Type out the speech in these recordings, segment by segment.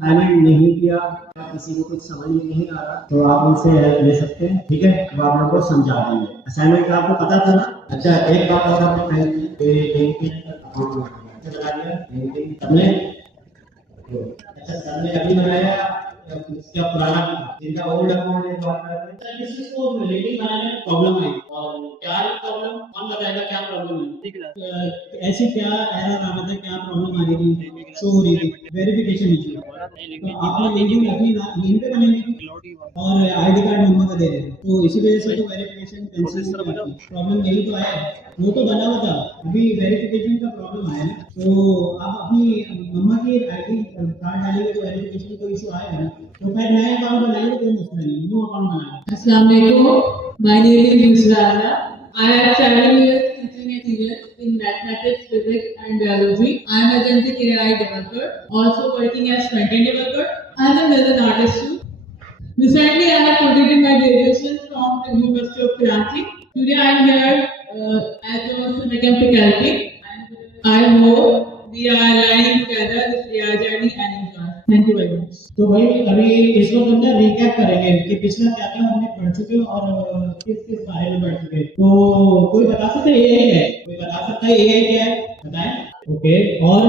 Assignment नहीं किया या किसी को कुछ समझ में नहीं आ रहा तो आप उनसे हेल्प ले सकते हैं, ठीक है। तो आप लोग को समझा देंगे। असाइनमेंट का आपको पता था ना? अच्छा, एक बात और आपने कही थी कि लिंक्डइन अकाउंट बना दिया लिंक्डइन सबने। अच्छा, सर ने अभी बनाया इसका पुराना इनका ओल्ड अकाउंट है, बात कर रहे हैं सर किसी को लिंक्डइन बनाने में प्रॉब्लम आई और क्या प्रॉब्लम कौन बताएगा, क्या प्रॉब्लम है? ऐसी क्या एरर आ रहा था, क्या प्रॉब्लम आ रही थी, शो हो रही थी वेरिफिकेशन इशू? तो आपने लिंक्डइन अपनी नेम पे बनाई और आईडी कार्ड मम्मा का दे रहे थे, तो इसी वजह से तो वेरिफिकेशन कैंसिल प्रॉब्लम यही तो आया। वो तो बना हुआ था, अभी वेरिफिकेशन का प्रॉब्लम आया ना, तो आप अपनी मम्मा की आईडी कार्ड डालेंगे तो वेरिफिकेशन का इशू आएगा ना, तो फिर नया अकाउंट बनाएंगे, कोई मसला नहीं, न्यू अकाउंट बनाएंगे। अस्सलाम वालेकुम, my name is Yusrana. I have 7 years teaching experience in mathematics, physics and biology. I am a agentic AI developer, also working as front-end developer and an artist too. Recently, I have completed my graduation from the University of Karachi. Today, I am here as a second faculty. I hope we are aligning together this AI journey and enjoy. Thank you very much. तो भाई अभी इस वक्त अंदर recap करेंगे कि पिछला क्या क्या हमने पढ़ चुके हैं और किस किस बारे में पढ़ चुके हैं। तो कोई बता सकता है एआई क्या है? कोई बता सकता है एआई क्या है? बताएं। ओके, और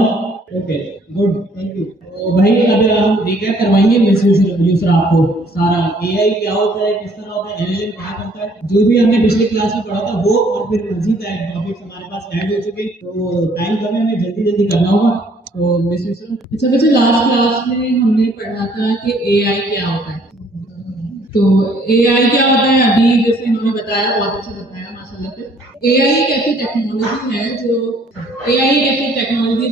ओके, गुड, थैंक यू। तो भाई अब हम रिकैप करवाएंगे दूसरा आपको सारा एआई क्या होता है, किस तरह होता है, एलएलएम क्या करता है, जो भी हमने पिछले क्लास में पढ़ा था वो, और फिर मजीद टॉपिक्स हमारे पास ऐड हो चुके। तो टाइम कम है, हमें जल्दी जल्दी करना होगा। तो अच्छा बच्चे, लास्ट क्लास में हमने पढ़ा था कि एआई क्या होता है। तो एआई क्या होता है, अभी जैसे इन्होंने बताया, बहुत अच्छा बताया माशाल्लाह से। एआई एक ऐसी टेक्नोलॉजी है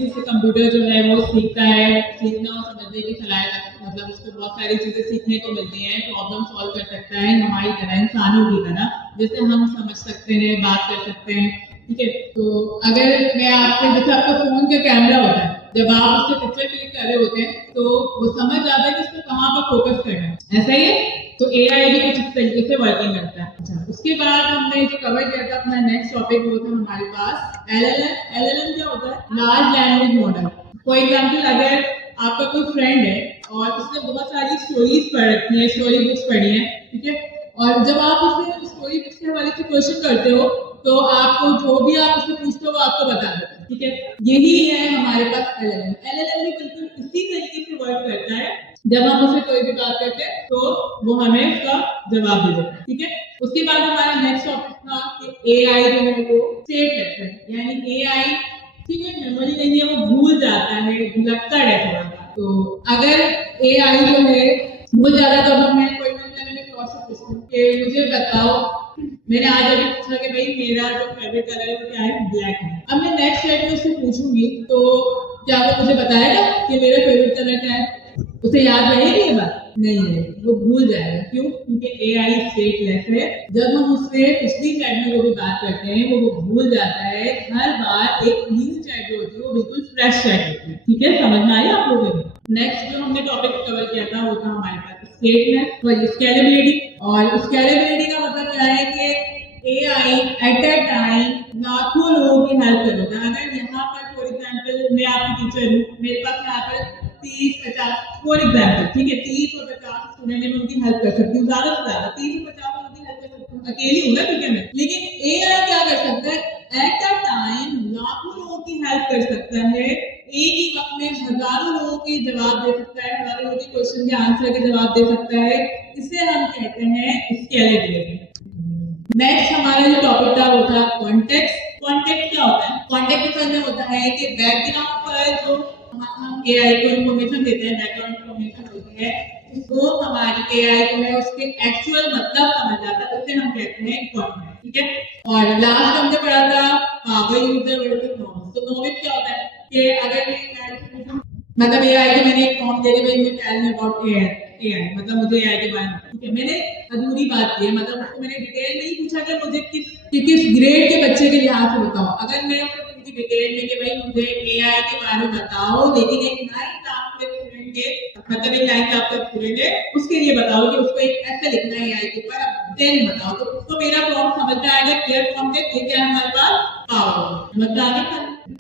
जिससे कंप्यूटर जो है वो सीखता है, सीखना और समझने की सलाहियत, मतलब उसको बहुत सारी चीजें सीखने को मिलती हैं, प्रॉब्लम सॉल्व कर सकता है हमारी तरह, इंसानों की तरह, जैसे हम समझ सकते हैं, बात कर सकते हैं, ठीक है। तो अगर मैं आपके, जैसे आपका फोन का कैमरा होता है, जब आप उससे पिक्चर क्लिक कर रहे होते हैं तो वो समझ जाता है कि उसको कहाँ पर फोकस करना है, ऐसा ही है। तो एआई भी कुछ इस तरीके से वर्किंग करता है। अच्छा, उसके बाद हमने जो कवर किया था अपना नेक्स्ट टॉपिक, वो था हमारे पास एलएलएम। एलएलएम क्या होता है? Large language model. For example, अगर आपका कोई फ्रेंड है और उसने बहुत सारी स्टोरीज पढ़ रखी है, स्टोरी बुक्स पढ़ी है, ठीक है, और जब आप उससे स्टोरी बुक्स के हवाले से क्वेश्चन करते हो तो आपको जो भी आप उससे पूछते हो वो आपको बता देता है, ठीक है। यही है हमारे पास एलएलएम। एलएलएम भी बिल्कुल इसी तरीके से वर्क करता है, जब हम उससे कोई भी बात करते हैं तो वो हमें उसका जवाब दे देता है, ठीक है। उसके बाद हमारा नेक्स्ट टॉपिक था कि एआई जो है वो स्टेटलेस है, यानी एआई, ठीक है, मेमोरी नहीं है, वो भूल जाता है, भुलक्कड़ है थोड़ा सा। तो अगर एआई जो है भूल जाता है तो हमें कोई मुझे बताओ, मैंने आज अभी पूछा कि भाई मेरा जो फेवरेट कलर है वो क्या है? ब्लैक है। अब मैं नेक्स्ट स्टेप में उससे पूछूंगी तो क्या वो मुझे बताएगा कि मेरा फेवरेट कलर क्या है? उसे याद रहेगी ये बात? नहीं है, वो भूल जाएगा। क्यों? क्योंकि एआई स्टेटलेस है। जब हम उससे पिछली चैट में जो भी बात करते हैं वो भूल जाता है। हर बार एक न्यू चैट जो होती है वो बिल्कुल फ्रेश चैट होती है, ठीक है। समझ में आई आप लोगों को? नेक्स्ट जो हमने टॉपिक कवर किया था वो था हमारे पास स्टेटलेस और स्केलेबिलिटी। और स्केलेबिलिटी का मतलब क्या है कि एआई एट अ टाइम लाखों लोगों की हेल्प करेगा। अगर यहाँ पर फॉर एग्जांपल मैं आपकी टीचर हूँ, मेरे पास यहाँ पर 30-50 फॉर एग्जांपल, ठीक है, 30 और 50 स्टूडेंट है, मैं उनकी हेल्प कर सकती हूँ, ज्यादा से ज्यादा 30 और 50 उनकी हेल्प कर सकती हूँ, अकेली हूँ ना, ठीक है मैं। लेकिन एआई क्या कर सकता है? एट अ टाइम लाखों लोगों की हेल्प कर सकता है, एक ही वक्त में हजारों लोगों के जवाब दे सकता है, हजारों लोगों के क्वेश्चन के आंसर के जवाब दे सकता है। इसे हम कहते हैं स्केलेबिलिटी। नेक्स्ट हमारा जो टॉपिक था वो था कॉन्टेक्स्ट। कॉन्टेक्स्ट क्या होता है? कॉन्टेक्स्ट में होता है कि बैकग्राउंड पर जो हम एआई को इन्फॉर्मेशन देते हैं, बैकग्राउंड इन्फॉर्मेशन होती है, वो हमारी एआई को है उसके एक्चुअल मतलब समझ आता है, उसे हम कहते हैं कॉन्टेक्स्ट, ठीक है। और लास्ट हमने पढ़ा था पावर यूजर वर्सेस नॉलेज। तो नॉलेज क्या होता है कि अगर मतलब एआई को मैंने एक फॉर्म दे दी, मुझे टेल मी अबाउट एआई, मतलब मुझे एआई के बारे में, ठीक है, मैंने अधूरी बात की है, मतलब उसको मैंने डिटेल नहीं पूछा कि मुझे किस ग्रेड के बच्चे के लिहाज से बताओ। अगर मैं उसको पूछी डिटेल में कि भाई मुझे एआई के बारे में बताओ, लेकिन एक 9th क्लास के स्टूडेंट के, मतलब एक 9th क्लास का स्टूडेंट है उसके लिए बताओ कि उसको एक ऐसे लिखना है एआई के ऊपर, देन बताओ, तो उसको मेरा फॉर्म समझ में आएगा, क्लियर फॉर्म के ठीक है हमारे पास पावर, मतलब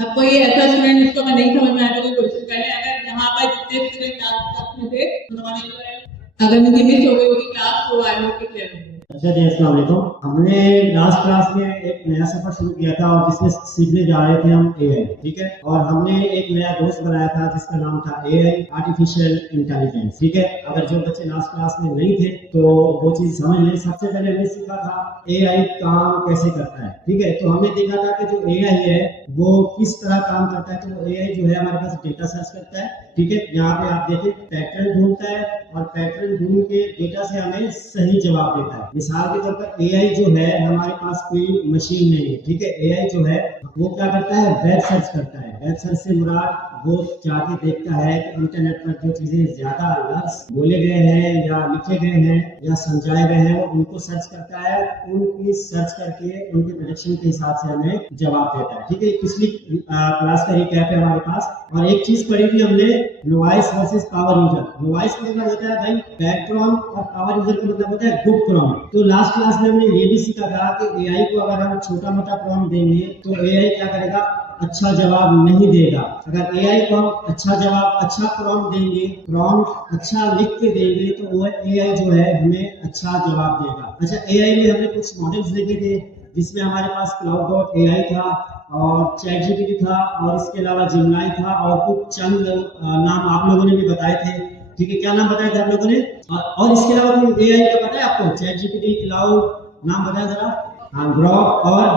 अब कोई ऐसा स्टूडेंट जिसको मैं नहीं समझ में आया तो कोई क्वेश्चन कर ले, अगर यहाँ वहाँ पर जितने स्टूडेंट क्लास में थे उन्होंने, अगर मुझे मिस हो गई होगी क्लास तो आई होप कि क्लियर हो गई। अच्छा जी, अस्सलाम वालेकुम। हमने लास्ट क्लास में एक नया सफर शुरू किया था और जिसमें सीखने जा रहे थे हम एआई, ठीक है। और हमने एक नया दोस्त बनाया था जिसका नाम था एआई, आर्टिफिशियल इंटेलिजेंस, ठीक है। अगर जो बच्चे लास्ट क्लास में नहीं थे तो वो चीज समझ लें। सबसे पहले हमने सीखा था एआई काम कैसे करता है, ठीक है। तो हमने देखा था कि जो एआई है वो किस तरह काम करता है। तो एआई जो है हमारे पास डेटा सर्च करता है, ठीक है। यहाँ पे आप देखें पैटर्न ढूंढता है और पैटर्न ढूंढ के डेटा से हमें सही जवाब देता है। मिसाल के तौर पर एआई जो है हमारे पास कोई मशीन नहीं है, ठीक है। एआई जो है वो क्या करता है, वेब सर्च करता है। वेब सर्च से मुराद वो जाके देखता है कि इंटरनेट पर जो चीजें ज्यादा लफ्ज बोले गए हैं या लिखे गए हैं या समझाए गए हैं वो उनको सर्च करता है। उनकी सर्च करके उनके प्रेडिक्शन के हिसाब से हमें जवाब देता है, ठीक है। पिछली क्लास का रिकैप है हमारे पास। और एक चीज पढ़ी थी हमने, noise versus power user. Noise का मतलब होता है भाई बैकग्राउंड और पावर यूजर का मतलब होता है गुड प्रॉम्प्ट। तो लास्ट क्लास में हमने ये भी सीखा था कि एआई को अगर हम छोटा मोटा प्रॉम्प्ट देंगे तो एआई क्या करेगा, अच्छा जवाब नहीं देगा। अगर एआई को हम अच्छा जवाब, अच्छा प्रॉम्प्ट देंगे, प्रॉम्प्ट अच्छा लिख के देंगे तो वो एआई जो है हमें अच्छा जवाब देगा। अच्छा, एआई में हमने कुछ मॉडल्स देखे थे जिसमें हमारे पास Claude.ai था और ChatGPT था और इसके अलावा Gemini था और कुछ चंद नाम आप लोगों ने भी बताए थे, ठीक है। क्या नाम बताए थे आप लोगों ने? और इसके अलावा कोई एआई का पता है आपको? ChatGPT, Claude, नाम बताया जरा। हाँ, ग्रॉक और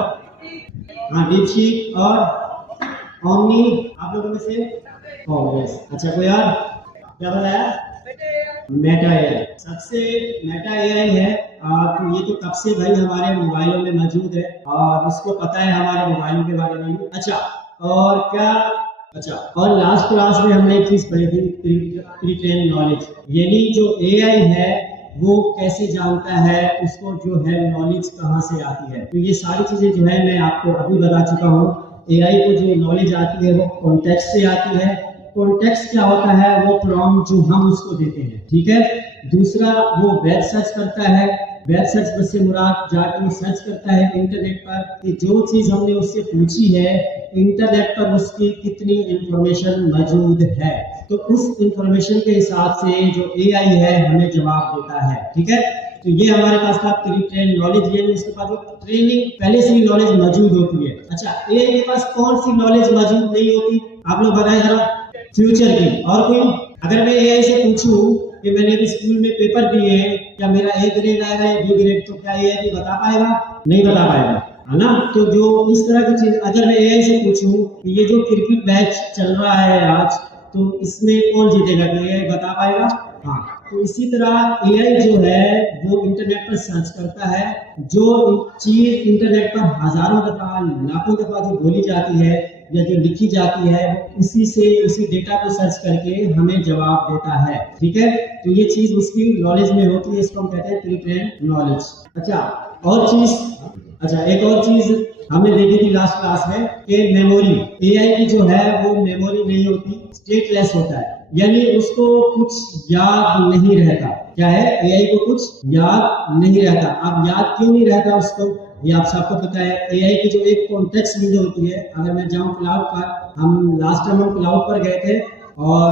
हाँ DeepSeek और ओमनी, आप लोगों में से? यस। अच्छा, कोई और क्या बताया? Meta AI. सबसे मेटा एआई है। तो ये तो कब से भाई हमारे मोबाइलों में मौजूद है और इसको पता है हमारे मोबाइलों के बारे में। अच्छा, और क्या? अच्छा, और लास्ट क्लास में हमने एक चीज पढ़ी थी, प्री ट्रेन नॉलेज, यानी जो एआई है वो कैसे जानता है उसको जो है नॉलेज कहाँ से आती है। तो ये सारी चीजें जो है मैं आपको अभी बता चुका हूँ। एआई को जो नॉलेज आती है वो कॉन्टेक्स्ट से आती है। कॉन्टेक्स्ट क्या होता है, वो प्रॉम्प्ट जो हम उसको देते हैं, ठीक है। दूसरा, वो वेब सर्च करता है। वेब सर्च से मुराद जाके सर्च करता है इंटरनेट पर कि जो चीज हमने उससे पूछी है इंटरनेट पर उसकी कितनी इंफॉर्मेशन मौजूद है। तो उस इंफॉर्मेशन के हिसाब से जो एआई है हमें जवाब देता है, ठीक है। तो ये हमारे पास था प्री ट्रेन नॉलेज, यानी उसके पास ट्रेनिंग पहले से ही नॉलेज मौजूद होती है। अच्छा, एआई के पास कौन सी नॉलेज मौजूद नहीं होती, आप लोग बताएं जरा? फ्यूचर की। और कोई? अगर मैं एआई से पूछूं कि मैंने अभी स्कूल में पेपर दिए हैं, क्या मेरा ए ग्रेड आएगा या बी ग्रेड, तो क्या एआई बता पाएगा? नहीं बता पाएगा, है ना। तो जो इस तरह की चीज, अगर मैं एआई से पूछूं कि ये जो क्रिकेट मैच चल रहा है आज, तो इसमें कौन जीतेगा, तो एआई बता पाएगा? हाँ। तो इसी तरह एआई जो है वो इंटरनेट पर सर्च करता है। जो चीज इंटरनेट पर हजारों दफा, लाखों दफा जो बोली जाती है या जो लिखी जाती है, उसी से उसी डेटा को सर्च करके हमें जवाब देता है, ठीक है। तो ये चीज उसकी नॉलेज में होती है, इसको हम कहते हैं प्री ट्रेन नॉलेज। अच्छा, और चीज, अच्छा एक और चीज हमने देखी थी लास्ट क्लास में कि मेमोरी। एआई की जो है वो मेमोरी नहीं होती, स्टेटलेस होता है, यानी उसको कुछ याद नहीं रहता। क्या है? एआई को कुछ याद नहीं रहता। अब याद क्यों नहीं रहता उसको, ये आप सबको पता है। एआई की जो एक कॉन्टेक्स्ट विंडो होती है, अगर मैं जाऊं क्लाउड पर, हम लास्ट टाइम हम क्लाउड पर गए थे, और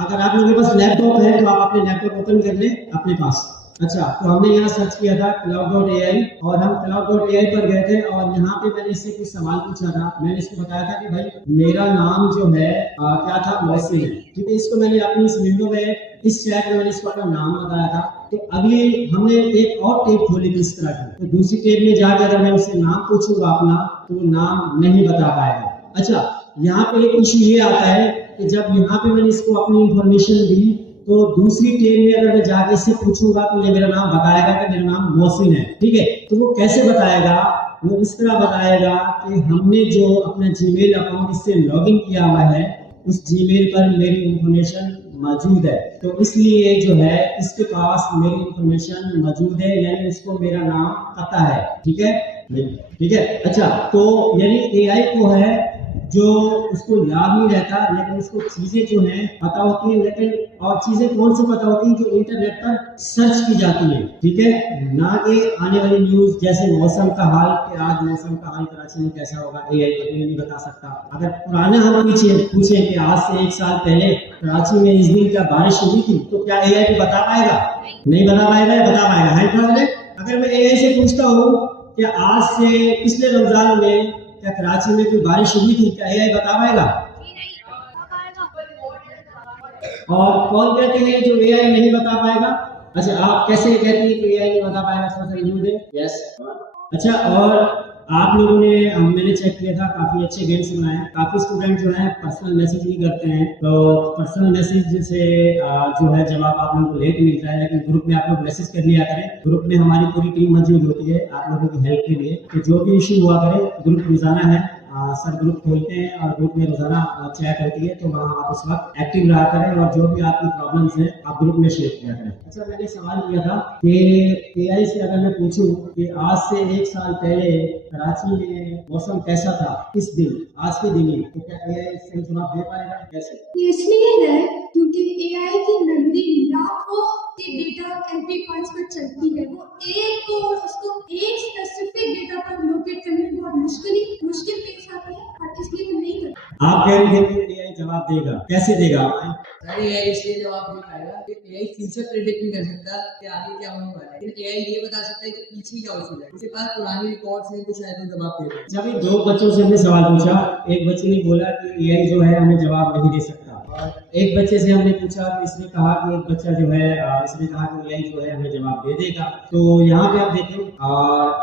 अगर आप लोगों के पास लैपटॉप है तो आप अपने लैपटॉप ओपन कर लें अपने पास। अच्छा, तो हमने यहाँ सर्च किया था Claude.ai और हम Claude.ai पर गए थे और यहाँ पे मैंने इससे कुछ सवाल पूछा था। मैंने इसको बताया था कि भाई मेरा नाम जो है क्या था, मोहसिन है, ठीक है। इसको मैंने अपनी इस विंडो में, इस चैट में मैंने इसको अपना नाम बताया था। तो अगली हमने एक और टेप खोली थी इस तरह की, तो दूसरी टेप में जाकर अगर मैं उससे नाम पूछूंगा अपना, तो वो नाम नहीं बता पाएगा। अच्छा, यहाँ पे एक इशू ये आता है कि जब यहाँ पे मैंने इसको अपनी इंफॉर्मेशन दी, तो दूसरी टेप में अगर मैं जाके इससे पूछूंगा तो ये मेरा नाम बताएगा कि मेरा नाम मोहसिन है, ठीक है। तो वो कैसे बताएगा? वो इस तरह बताएगा कि हमने जो अपना जीमेल अकाउंट इससे लॉगिन किया हुआ है, उस जीमेल पर मेरी इंफॉर्मेशन मौजूद है, तो इसलिए जो है इसके पास मेरी इंफॉर्मेशन मौजूद है, यानी इसको मेरा नाम पता है, ठीक है, ठीक है। अच्छा, तो यानी एआई को है जो उसको याद नहीं रहता, लेकिन उसको चीजें जो हैं पता होती है, लेकिन और चीजें कौन सी पता होती हैं जो इंटरनेट पर सर्च की जाती है, ठीक है, ना कि आने वाली न्यूज जैसे मौसम का हाल, कि आज मौसम का हाल कराची में कैसा होगा, एआई कभी नहीं बता सकता। अगर पुराना हम पूछे कि आज से 1 साल पहले कराची में इस दिन क्या बारिश हुई थी, तो क्या एआई भी बता पाएगा? नहीं बता पाएगा या बता पाएगा? है क्या? अगर मैं एआई से पूछता हूँ कि आज से पिछले रमजान में क्या कराची में कोई बारिश हुई थी, क्या एआई बता पाएगा? और कौन कहते हैं जो एआई नहीं बता पाएगा? अच्छा, आप कैसे कहते हैं कि एआई नहीं बता पाएगा? थोड़ा सा रिव्यू दें। यस। अच्छा, और आप लोगों ने, मैंने चेक किया था, काफी अच्छे गेम्स बनाए हैं। काफी स्टूडेंट जो है पर्सनल मैसेज नहीं करते हैं, तो पर्सनल मैसेज से जो है जवाब आप लोगों को लेट मिलता है, लेकिन ग्रुप में आप लोग मैसेज कर लिया करें। ग्रुप में हमारी पूरी टीम मौजूद होती है आप लोगों की हेल्प के लिए, तो जो भी इशू हुआ करे, ग्रुप रोजाना है, सर ग्रुप खोलते हैं और ग्रुप में रोजाना चैट होती है, तो वहाँ आप उस वक्त एक्टिव रहा करें और जो भी आपकी प्रॉब्लम्स हैं आप ग्रुप में शेयर किया करें। अच्छा, मैंने सवाल किया था कि एआई से अगर मैं पूछूं कि आज से 1 साल पहले कराची में मौसम कैसा था, इस दिन, आज के दिन ही, तो क्या एआई सही जवाब दे पाएगा? कैसे? ये इसलिए है क्योंकि एआई की मेमोरी लाखों के डेटा एमपी पॉइंट्स पर चलती है। वो एक को उसको एक स्पेसिफिक डेटा पर लोकेट करने में बहुत मुश्किल पेश आती है और इसलिए वो नहीं करता। आप कह रहे थे कि एआई जवाब देगा, कैसे देगा? अरे एआई इसलिए जवाब नहीं पाएगा कि एआई फ्यूचर प्रेडिक्ट नहीं कर सकता कि आगे क्या होने वाला है, लेकिन एआई ये बता सकता है कि पीछे क्या हो चुका है। उसके पास पुरानी रिकॉर्ड्स हैं, कुछ शायद जवाब दे दे। जब इन 2 बच्चों से हमने सवाल पूछा, एक बच्चे ने बोला कि एआई जो है हमें जवाब नहीं दे सकता, और एक बच्चे से हमने पूछा तो इसने कहा कि एक बच्चा जो है इसने कहा कि एआई जो है हमें जवाब दे देगा। तो यहाँ पे आप देखें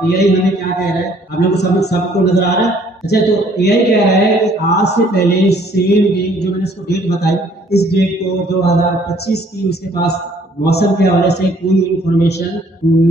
एआई हमें क्या कह रहा है, आप लोगों को सबको नजर आ रहा है? अच्छा, तो एआई कह रहा है कि आज से पहले सेम डेट, जो मैंने उसको डेट बताई, इस डेट को 2025 की उसके पास मौसम के हवाले से कोई इंफॉर्मेशन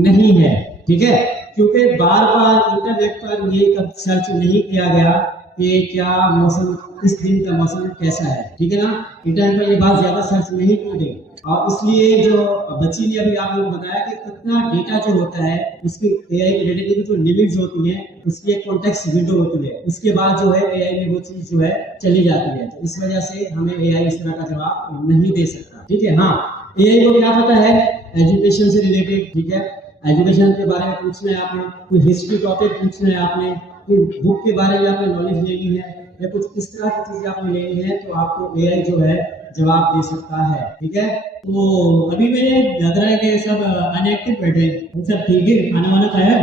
नहीं है, ठीक है, क्योंकि बार बार इंटरनेट पर ये कब सर्च नहीं किया गया कि क्या मौसम, इस दिन का मौसम कैसा है, ठीक है ना, इंटरनेट पर ये बात ज्यादा सर्च नहीं की गई, और इसलिए जो बच्ची ने अभी आप लोगों को बताया कि कितना डेटा जो होता है, उसकी एआई के डेटा की जो लिमिट्स होती हैं, उसकी एक कॉन्टेक्स्ट विंडो होती है, उसके बाद जो है एआई में वो चीज जो है चली जाती है। तो इस वजह से हमें एआई इस तरह का जवाब नहीं दे सकता, ठीक है। हाँ, एआई को क्या पता है एजुकेशन से रिलेटेड, ठीक है, एजुकेशन के बारे में पूछना है आपने, कोई हिस्ट्री टॉपिक पूछना है आपने, कोई बुक के बारे में आपने नॉलेज लेनी है, या कुछ इस तरह की चीजें आपने लेनी है, तो आपको एआई जो है जवाब दे सकता है, ठीक है। तो अभी मेरे लग रहा है कि सब अनएक्टिव बैठे हैं, सब ठीक है, खाना वाना खाया?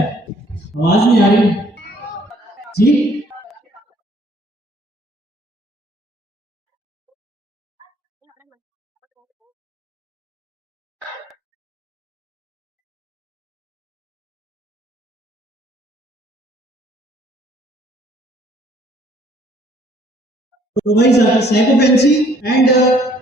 आवाज नहीं आ रही जी? तो भाई sycophancy and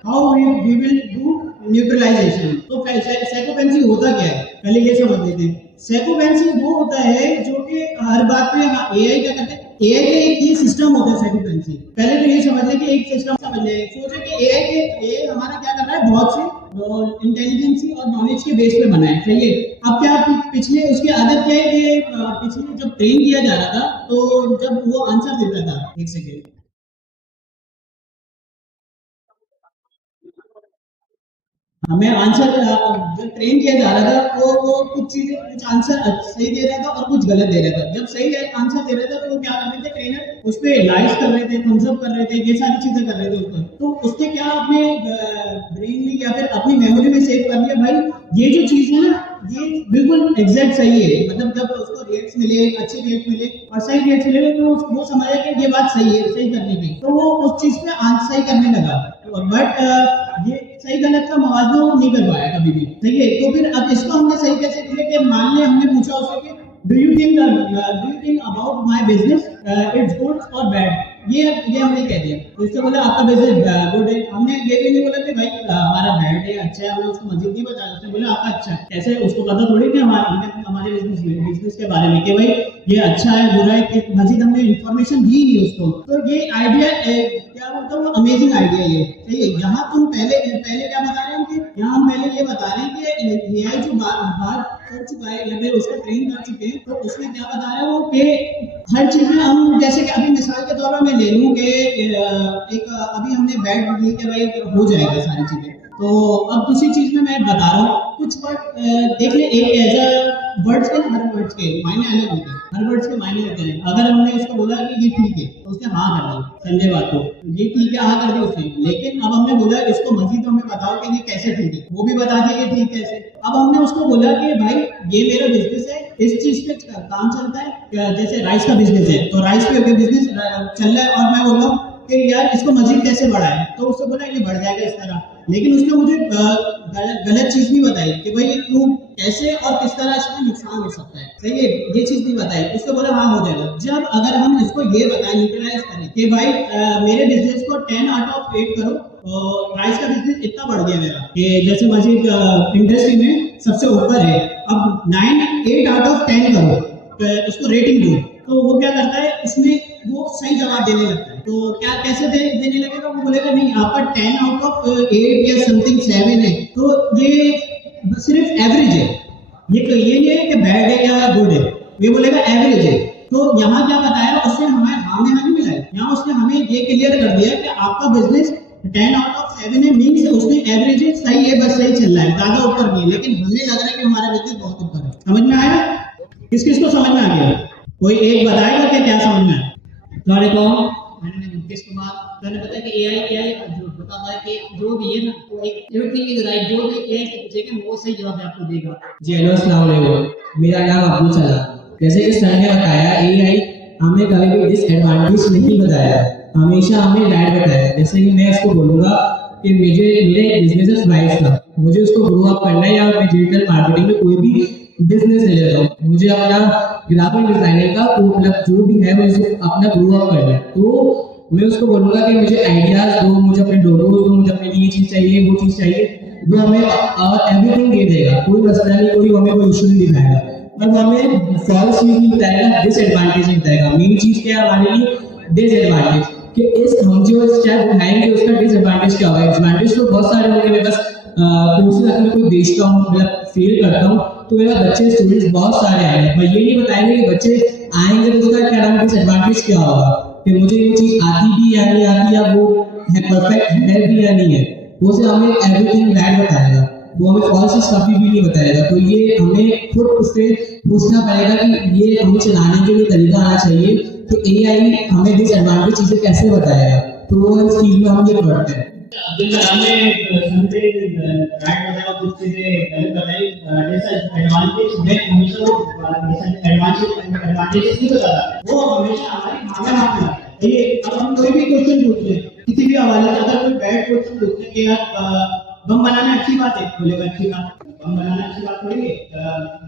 how we will do neutralization. तो साइकोपेंसी होता क्या है, पहले ये समझ लेते हैं। साइकोपेंसी वो होता है जो कि हर बात पे हम एआई क्या करते हैं, एआई का एक ये सिस्टम होता है साइकोपेंसी। पहले तो ये समझ लें कि एक सिस्टम समझ लें, सोचे कि एआई हमारा क्या कर रहा है, बहुत से इंटेलिजेंसी और नॉलेज के बेस पे बना है, सही है। अब क्या पिछले उसकी आदत क्या है कि पिछले जब ट्रेन किया जा रहा था, तो जब वो आंसर देता था, एक सेकेंड, हमें आंसर जब ट्रेन किया जा रहा था, तो वो कुछ चीजें, कुछ आंसर सही दे रहा था और कुछ गलत दे रहा था। जब सही आंसर दे रहा था तो वो क्या कर रहे थे, ट्रेनर उस पर लाइक्स कर रहे थे, थम्स अप कर रहे थे, ये सारी चीजें कर रहे थे उस पर। तो उसने क्या अपने ब्रेन में या फिर अपनी मेमोरी में सेव कर लिया, भाई ये जो चीज है ना, ये बिल्कुल एग्जैक्ट सही है। मतलब जब उसको रेट्स मिले, अच्छे रेट मिले और सही रेट्स मिले, तो वो समझा कि ये बात सही है, सही करने की, तो वो उस चीज पे आंसर सही करने लगा। बट ये सही गलत का मवाजना वो नहीं कर पाया कभी भी, ठीक है। तो फिर अब इसको हमने सही कैसे किया कि मान लिया हमने पूछा उससे कि do you think about my business it's good और बैड, ये हमने कह दिया। तो इससे बोला आपका बिजनेस गुड है, हमने ये भी नहीं बोला कि भाई हमारा बैड है, अच्छा है, हमने उसको मजीद नहीं बताया। उसने बोला आपका अच्छा है, कैसे उसको पता थोड़ी कि हमारे बिजनेस के बारे में कि भाई ये अच्छा है बुरा है, कि मजीद हमने इंफॉर्मेशन दी नहीं उसको। तो ये आइडिया क्या बोलता है, वो अमेजिंग आइडिया ये, सही है। यहाँ तुम पहले क्या बता रहे हैं कि यहाँ हम पहले ये बता रहे हैं कि एआई जो बात कर चुका है या फिर उसको ट्रेन कर चुके हैं, तो उसमें क्या बता रहा है वो कि हर चीज में हम, जैसे कि अभी मिसाल के तौर पर मैं ले लूँ कि एक अभी हमने बैट ली कि भाई हो जाएगा सारी चीजें, तो अब उसी चीज में मैं बता रहा हूँ कुछ वर्ड देख ले, एक एज अ वर्ड्स के हर वर्ड्स के मायने अलग होते हैं, हर वर्ड्स के मायने होते हैं। अगर हमने उसको बोला कि ये ठीक है तो उसने हाँ कर दी, संजय बात को ये ठीक है हाँ कर दी उसने, लेकिन अब हमने बोला इसको मजीद हमें बताओ कि ये कैसे ठीक है, वो भी बता दिया कि ठीक कैसे। अब हमने उसको बोला कि भाई ये मेरा बिजनेस है, इस चीज पे काम चलता है, जैसे राइस का बिजनेस है तो राइस पे बिजनेस चल रहा है और मैं बोल रहा हूँ कि यार इसको मजीद कैसे बढ़ाए, तो उसने बोला ये बढ़ जाएगा इस तरह, लेकिन उसने मुझे गलत चीज नहीं बताई कि भाई ये क्यों कैसे और किस तरह इसमें नुकसान हो सकता है, सही है, ये चीज नहीं बताई। उसने बोला हाँ हो जाएगा। जब अगर हम इसको ये बताएं, न्यूट्रलाइज करें कि भाई मेरे बिजनेस को 10 आउट ऑफ 8 करो, और राइस का बिजनेस इतना बढ़ गया मेरा कि जैसे मजीद इंडस्ट्री में सबसे ऊपर है, अब 8 आउट ऑफ 10 करो तो उसको रेटिंग दो, तो वो क्या करता है इसमें वो सही जवाब देने लगता है। तो क्या कैसे देने लगेगा, वो बोलेगा नहीं आपका 10 आउट ऑफ 8 या समथिंग 7 है, तो ये सिर्फ एवरेज है, ये नहीं है कि बैड है या गुड है, ये बोलेगा एवरेज है। तो यहाँ क्या बताया उसने, हमें हाँ में हाँ नहीं मिलाई, यहाँ उसने हमें ये क्लियर कर दिया कि आपका बिजनेस 10 आउट ऑफ 7 है, मीन्स उसने एवरेज है, सही है, बस सही चल रहा है, ज्यादा ऊपर नहीं, लेकिन हमें लग रहा है कि हमारा बिजनेस बहुत ऊपर है। समझ में आया? किस किस को समझ में आ गया? कोई एक बताएगा कि क्या समझ में आया? मैंने मुकेश कुमार, मैंने बताया कि एआई जो बता रहा है कि जो भी है ना वो एक एवरीथिंग इज राइट, जो भी एआई से पूछेगा वो सही जवाब आपको देगा। जी हेलो अस्सलाम वालेकुम, मेरा नाम अब्दुल सलाम। जैसे कि सर ने बताया एआई हमें कभी भी डिसएडवांटेज नहीं बताया, हमेशा हमें राइट बताया। जैसे कि मैं इसको बोलूँगा कि मेरे बिजनेस राइट था, मुझे उसको ग्रो अप करना है, या मैं डिजिटल मार्केटिंग में कोई भी बिजनेस ले लेता हूँ, मुझे अपना ग्राफिक डिजाइनिंग का मतलब जो भी है मुझे अपना ग्रो अप करना है, तो मैं उसको बोलूँगा कि मुझे आइडियाज दो, मुझे अपने लोगोस दो, मुझे अपने लिए चीज़ चाहिए, वो चीज़ चाहिए, वो हमें एवरीथिंग दे देगा, कोई मसला नहीं, कोई हमें कोई इशू नहीं दिखाएगा, पर हमें फॉल्स चीज नहीं बताएगा, डिसएडवांटेज नहीं बताएगा। मेन चीज़ क्या है हमारे लिए, डिसएडवांटेज, कि इस हम जो स्टेप उठाएंगे उसका डिसएडवांटेज क्या होगा। एडवांटेज तो बहुत सारे होंगे, मैं बस कोर्सेज अगर कोई बेचता हूँ मतलब फेल करता हूँ तो मेरा बच्चे स्टूडेंट्स बहुत सारे आएंगे, मैं ये नहीं बताएंगे कि बच्चे आएंगे तो उसका क्या नाम डिसएडवांटेज क्या होगा, कि मुझे ये चीज़ आती भी या नहीं आती, या वो है परफेक्ट है भी या नहीं है, वो से हमें एवरीथिंग राइट बताएगा, वो हमें फॉल्स कभी भी नहीं बताएगा। तो ये हमें खुद उससे पूछना पड़ेगा कि ये हमें चलाने के लिए तरीका आना चाहिए कि एआई हमें डिसएडवांटेज चीज़ें कैसे बताएगा, तो वो इस चीज़ में हम ये पढ़ते हैं। कुछ चीजें गलत बताई, एडवांटेज में हमेशा वो एडवांटेज नहीं बताता, वो हमेशा हमारी भावना में आता है। ये अब हम कोई भी क्वेश्चन पूछ ले किसी भी हवाले से, अगर कोई बैड क्वेश्चन पूछते कि यार बम बनाना अच्छी बात है, बोलेगा अच्छी बात, बम बनाना अच्छी बात थोड़ी है,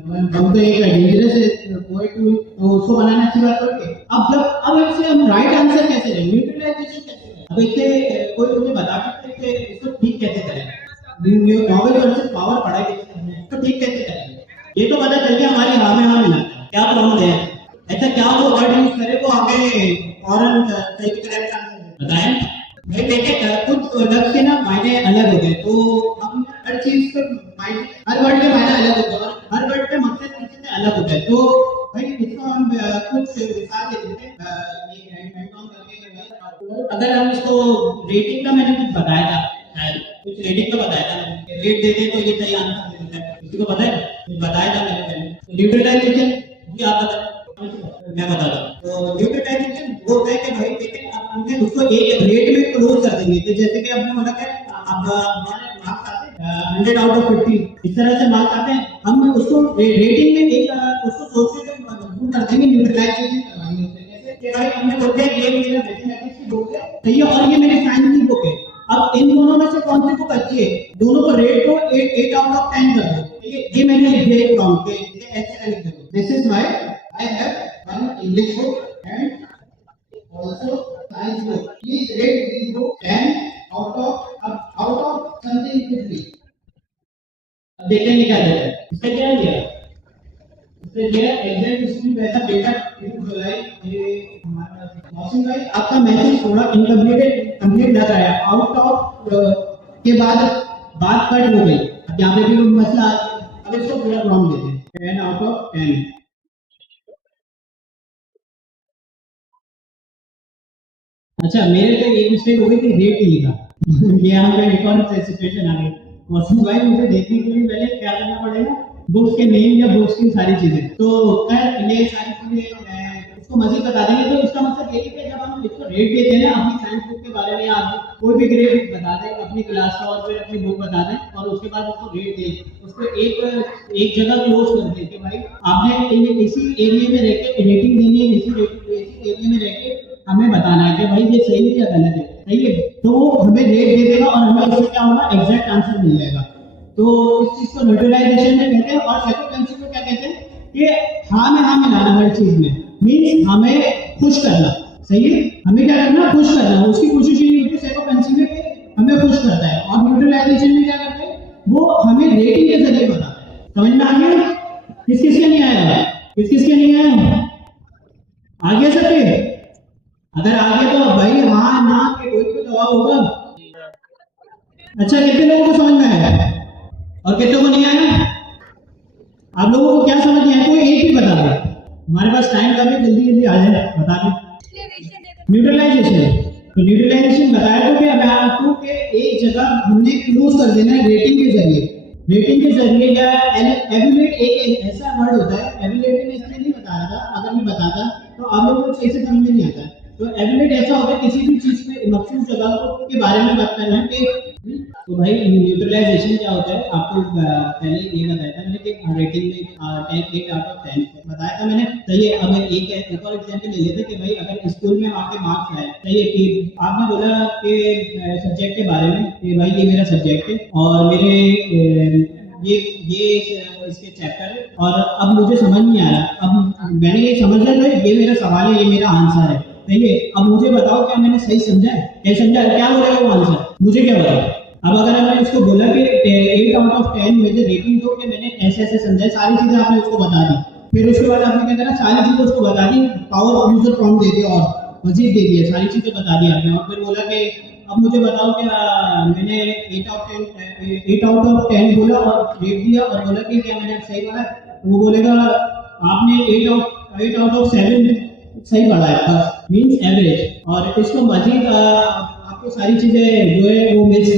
बम तो एक डेंजरस है कोई टूल, तो उसको बनाना अच्छी बात थोड़ी है। अब इससे हम राइट आंसर कैसे दें, न्यूट्रलाइजेशन कैसे करें? अब इससे कोई तुम्हें बता सकते हैं कि इसको ठीक कैसे करें, नॉवेल वर्सेस पावर पढ़ा के तो ठीक कैसे करेंगे, ये तो पता चल गया हमारी हाँ में हाँ मिलाता है, क्या प्रॉब्लम है, ऐसा क्या वो वर्ड यूज करे वो हमें फौरन सही करेक्ट आंसर बताएं। भाई देखिए कुछ वर्ड के ना मायने अलग होते हैं, तो हम हर चीज के मायने, हर वर्ड के मायने अलग होते हैं और हर वर्ड के मकसद किसी से अलग होता है। तो भाई इसको हम कुछ मिसाल दे देते हैं, अगर हम इसको रेटिंग का मैंने कुछ बताया था, कुछ रेटिंग का बताया था, रेट देते तो ये सही आंसर दे देता है, किसी को पता है, बताया था मैंने पहले। न्यूट्रलाइजेशन भी आप बताएं, मैं बता रहा हूँ। तो न्यूट्रलाइजेशन वो होता है कि भाई देखिए अब हमने उसको एक रेट में क्लोज कर देंगे, तो जैसे कि आपने बोला कि अब हमारे मार्क्स आते हैं 100 आउट ऑफ 50, इस तरह से मार्क्स आते हैं, हम उसको रेटिंग में एक उसको सोच के मजबूर कर देंगे, न्यूट्रलाइजेशन करवाएंगे उससे, कि भाई हमने बोल दिया ये मेरा मैथमेटिक्स की बुक है सही है और ये मेरी साइंस की बुक है, अब इन दोनों में से कौन सी बुक अच्छी है, दोनों को रेट को 8 आउट ऑफ 10 कर दो। ये मैंने लिख दिया एक प्रॉम्प्ट पे, ऐसे लिख दो, this is my I have one English book and also science book, please rate this book 10 out of something could be। देखने क्या देता है, इससे क्या लिया, इससे लिया एग्जैक्ट उसमें वैसा डेटा ये हमारा मौसम भाई आपका मैसेज थोड़ा इनकम्प्लीट लग रहा है, आउट ऑफ के बाद बात कट हो गई, अब यहाँ पे भी कोई मसला आ गया, अब इसको पूरा प्रॉम्प्ट देते हैं 10 out of 10। अच्छा मेरे से एक मिस्टेक हो गई थी, रेट नहीं लिखा ये हमारे एक और सिचुएशन आ गई। वसीम भाई मुझे देखने के लिए पहले क्या करना पड़ेगा, बुक्स के नेम या बुक्स की सारी चीजें, तो ये सारी चीजें इसको मजीद बता देंगे। तो इसका मतलब ये है कि जब हम इसको रेट देते हैं ना अपनी साइंस बुक के बारे में, आप कोई भी ग्रेड बता दें अपनी क्लास का और फिर अपनी बुक बता दें और उसके बाद उसको रेट दें, उसको एक जगह क्लोज कर दें कि भाई आपने इसी एरिया में रह के रेटिंग देनी है, इसी एरिया में रह के हमें बताना है कि भाई ये सही है या गलत है, सही है, तो वो हमें रेट दे देगा और हमें इससे क्या होगा, एग्जैक्ट आंसर मिल जाएगा। तो इस चीज को न्यूट्रलाइजेशन में कहते हैं। और सेकंड को क्या कहते हैं कि हाँ में हाँ मिलाना हर चीज में, मीन्स हमें खुश करना, सही है, हमें क्या करना, खुश करना, उसकी कोशिश ये होती है सेकोपेंसी में कि हमें खुश करता है। और न्यूट्रलाइजेशन में क्या करते हैं, वो हमें रेटिंग के जरिए बताता है। समझ में आ गया? किस किसके नहीं आया, किस किसके नहीं आया, आ गया सबके? अगर आ गया तो भाई हाँ ना के कोई तो जवाब होगा। अच्छा कितने लोगों को समझ में आया और कितने को नहीं आया? आप लोगों को क्या समझ नहीं आया, कोई एक ही बता दे, हमारे पास टाइम कम है, जल्दी जल्दी आ जाए, बता दे। न्यूट्रलाइजेशन, तो न्यूट्रलाइजेशन बताया तो कि अब आपको कि एक जगह हमने क्लोज कर देना है रेटिंग के जरिए। रेटिंग के जरिए या एवल्यूएट एक ऐसा वर्ड होता है, एवल्यूएट में इसलिए नहीं बता रहा था, अगर मैं बताता तो आप लोगों को सही से समझ में नहीं आता। तो एवल्यूएट ऐसा होता है किसी भी चीज में मखसूस जगह के बारे में बताना है कि तो भाई न्यूट्रलाइजेशन क्या होता है, आपको पहले ये बताया था मैंने कि रेटिंग में 8 out of 10 बताया था मैंने, सही है। अब एक और एग्जांपल ले लेते हैं कि भाई अगर स्कूल में आपके मार्क्स आए, सही है, कि आपने बोला कि सब्जेक्ट के बारे में कि भाई ये मेरा सब्जेक्ट है और मेरे ये इसके चैप्टर है और अब मुझे समझ नहीं आ रहा, अब मैंने ये समझ लिया तो ये मेरा सवाल है, ये मेरा आंसर है, सही है, अब मुझे बताओ क्या मैंने सही समझा है, क्या समझा, क्या बोलेगा वो आंसर, मुझे क्या बताओ। अब अगर हमने उसको बोला कि 8 out of 10 मुझे रेटिंग दो कि मैंने ऐसे ऐसे समझा, सारी चीजें आपने उसको बता दी, फिर उसके बाद आपने क्या करा, सारी चीजें उसको बता दी, पावर यूजर प्रॉम्प्ट दे दिया और मजीद दे दिया, सारी चीजें बता दी आपने, और फिर बोला कि अब मुझे बताओ कि मैंने 8 out of 10 बोला और रेट दिया और बोला कि क्या मैंने सही बोला, तो वो बोलेगा आपने 8 out of 7 सही पढ़ा है, बस मींस एवरेज। और इसको मजीद आपको सारी चीजें जो है वो मिस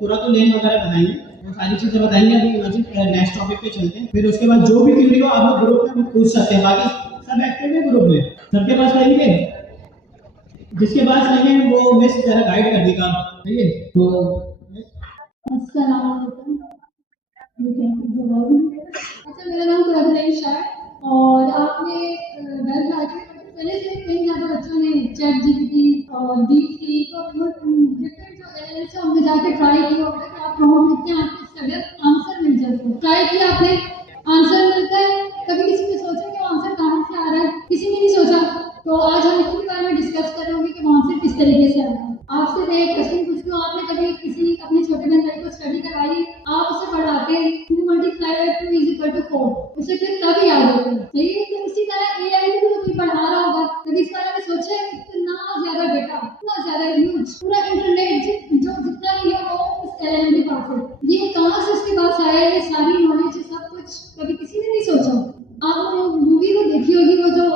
पूरा तो लेन वगैरह बताएंगे, वो सारी चीजें बताएंगे, अभी मजीद नेक्स्ट टॉपिक पे चलते हैं। फिर उसके बाद जो भी क्वेरी हो आप लोग ग्रुप में पूछ सकते हैं, बाकी सब एक्टिव है ग्रुप में, सबके पास रहेंगे, जिसके पास नहीं है वो मिस जरा गाइड कर देगा, ठीक है। तो अच्छा मेरा नाम कुरैश है और आपने डर लाके पहले से कई ज़्यादा बच्चों ने चैट जीपीटी और डीपसीक और डिफरेंट जो एलएलएम से हमने जाके ट्राई किया होगा कि आप प्रॉम्प्ट लिखते हैं आपको सडन आंसर मिल जाता है, ट्राई किया आपने, आंसर मिलता है, कभी किसी ने सोचा कि वो आंसर कहाँ से आ रहा है, किसी ने नहीं सोचा। तो आज हम इसके बारे में डिस्कस करेंगे कि वो आंसर किस तरीके से आ रहा है। आपसे मैं एक क्वेश्चन पूछती हूँ, आपने कभी किसी अपने छोटे बहन भाई को स्टडी कराई, आप उसे पढ़ाते 2 × 2 = 4, उसे फिर तब याद होगा, सही है। तो इसी तरह एआई को कोई पढ़ा रहा होगा, कभी इस बारे में सोचा है, इतना ज्यादा डेटा, इतना ज्यादा ह्यूज, पूरा इंटरनेट जो जितना भी है वो इस एआई के पास है, ये कहाँ से उसके पास आया, ये सारी नॉलेज सब कुछ कभी किसी ने नहीं सोचा। आप मूवी को देखी होगी, वो जो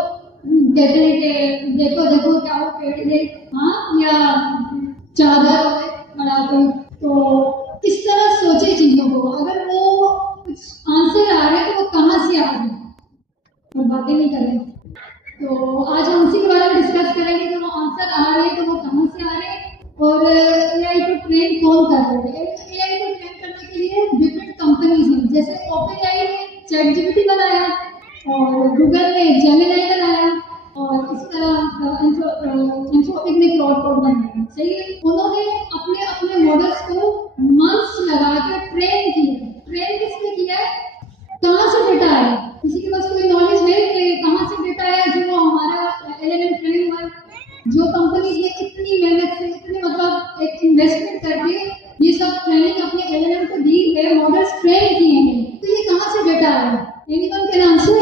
कहते हैं कि देखो देखो क्या वो पेड़ देख, हाँ, या चादर बड़ा तो इस तरह सोचे चीजों को, अगर वो कुछ आंसर आ रहे हैं तो वो कहाँ से आ रहे हैं, और बातें नहीं करें। तो आज हम उसी के बारे में डिस्कस करेंगे कि वो आंसर आ रहे हैं तो वो कहाँ से आ रहे हैं और एआई को ट्रेन कौन कर रहे हैं। एआई को ट्रेन करने के लिए डिफरेंट कंपनीज हैं, जैसे ओपनएआई ने चैट जीपीटी बनाया और गूगल ने जेमिनी बनाया और इस तरह एंथ्रोपिक ने क्लाउड कोड बनाया, सही है। उन्होंने अपने अपने मॉडल्स को मंथ्स लगा के ट्रेन किया। ट्रेन किसने किया है, कहाँ से डेटा है, किसी के पास कोई नॉलेज है कि कहाँ से डेटा है जो हमारा एलएलएम ट्रेन हुआ। जो कंपनीज ने इतनी मेहनत से, इतने मतलब एक इन्वेस्टमेंट करके ये सब ट्रेनिंग अपने एलएलएम को दी है, मॉडल्स ट्रेन किए हैं, तो ये कहाँ से डेटा है, anyone can answer,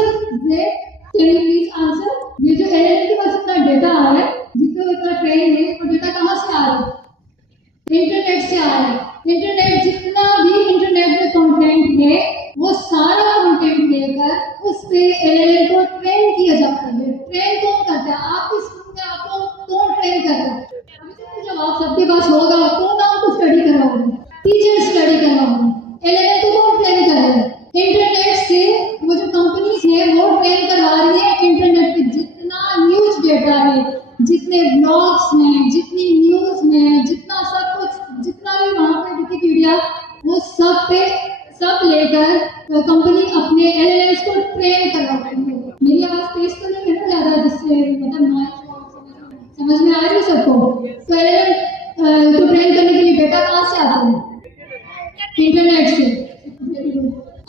can you please answer. ये जो एलएलएम के पास इतना डेटा आ रहा है, जितना इतना ट्रेन है, वो डेटा कहाँ से आ रहा है, इंटरनेट से आ रहा है। इंटरनेट जितना सब लेकर कंपनी अपने LLMs को ट्रेन करवाती है। मेरी आवाज तेज तो नहीं है ना ज़्यादा, जिससे मतलब नॉइज समझ में आ रही है सबको? तो LLM को ट्रेन करने के लिए डेटा कहाँ से आता है? इंटरनेट से।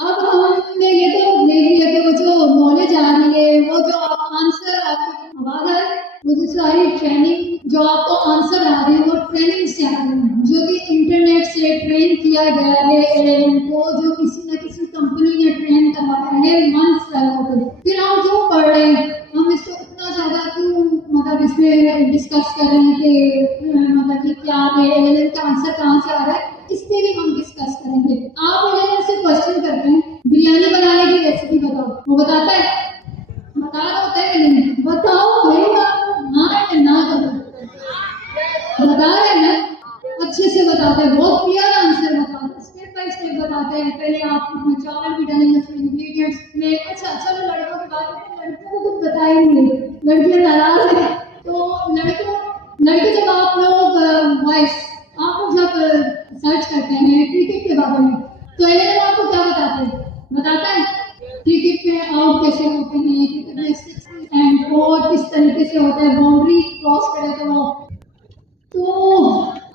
अब हमने ये तो देख लिया कि वो जो नॉलेज आ रही है, वो जो आंसर आपकी आवाज आ रही है, वो जो सारी ट्रेनिंग जो आपको आंसर आ रही है वो ट्रेनिंग से आ रही है, जो कि इंटरनेट से ट्रेन किया गया है LLM को, जो किसी न किसी कंपनी ने ट्रेन करवाया है मंथ्स पहले। फिर हम क्यों पढ़ रहे हैं, हम इसको इतना ज्यादा क्यों मतलब इसमें डिस्कस कर रहे हैं कि मतलब कि क्या है LLM का आंसर कहाँ से आ रहा है, इस पे भी हम डिस्कस करेंगे। आप LLM से क्वेश्चन करते हैं बिरयानी बनाने की रेसिपी बताओ, वो बताता है? बता दो, होता है नहीं? बताओ भाई, हाँ या ना करो, बता रहे हैं ना, अच्छे से बताते हैं, बहुत क्लियर आंसर बताते हैं, स्टेप बाय स्टेप बताते हैं। पहले आप चावल भी डालेंगे उसमें इंग्रेडिएंट्स में। अच्छा चलो लड़कों की बात करते हैं, लड़कियों को कुछ बता ही नहीं, लड़कियां नाराज है। तो लड़के जब आप लोग जब सर्च करते हैं क्रिकेट के बारे में, तो LLM आपको क्या बताता है? क्रिकेट में आउट कैसे होते हैं, क्रिकेट में सिक्स एंड फोर किस तरीके से होता है, बाउंड्री क्रॉस करे तो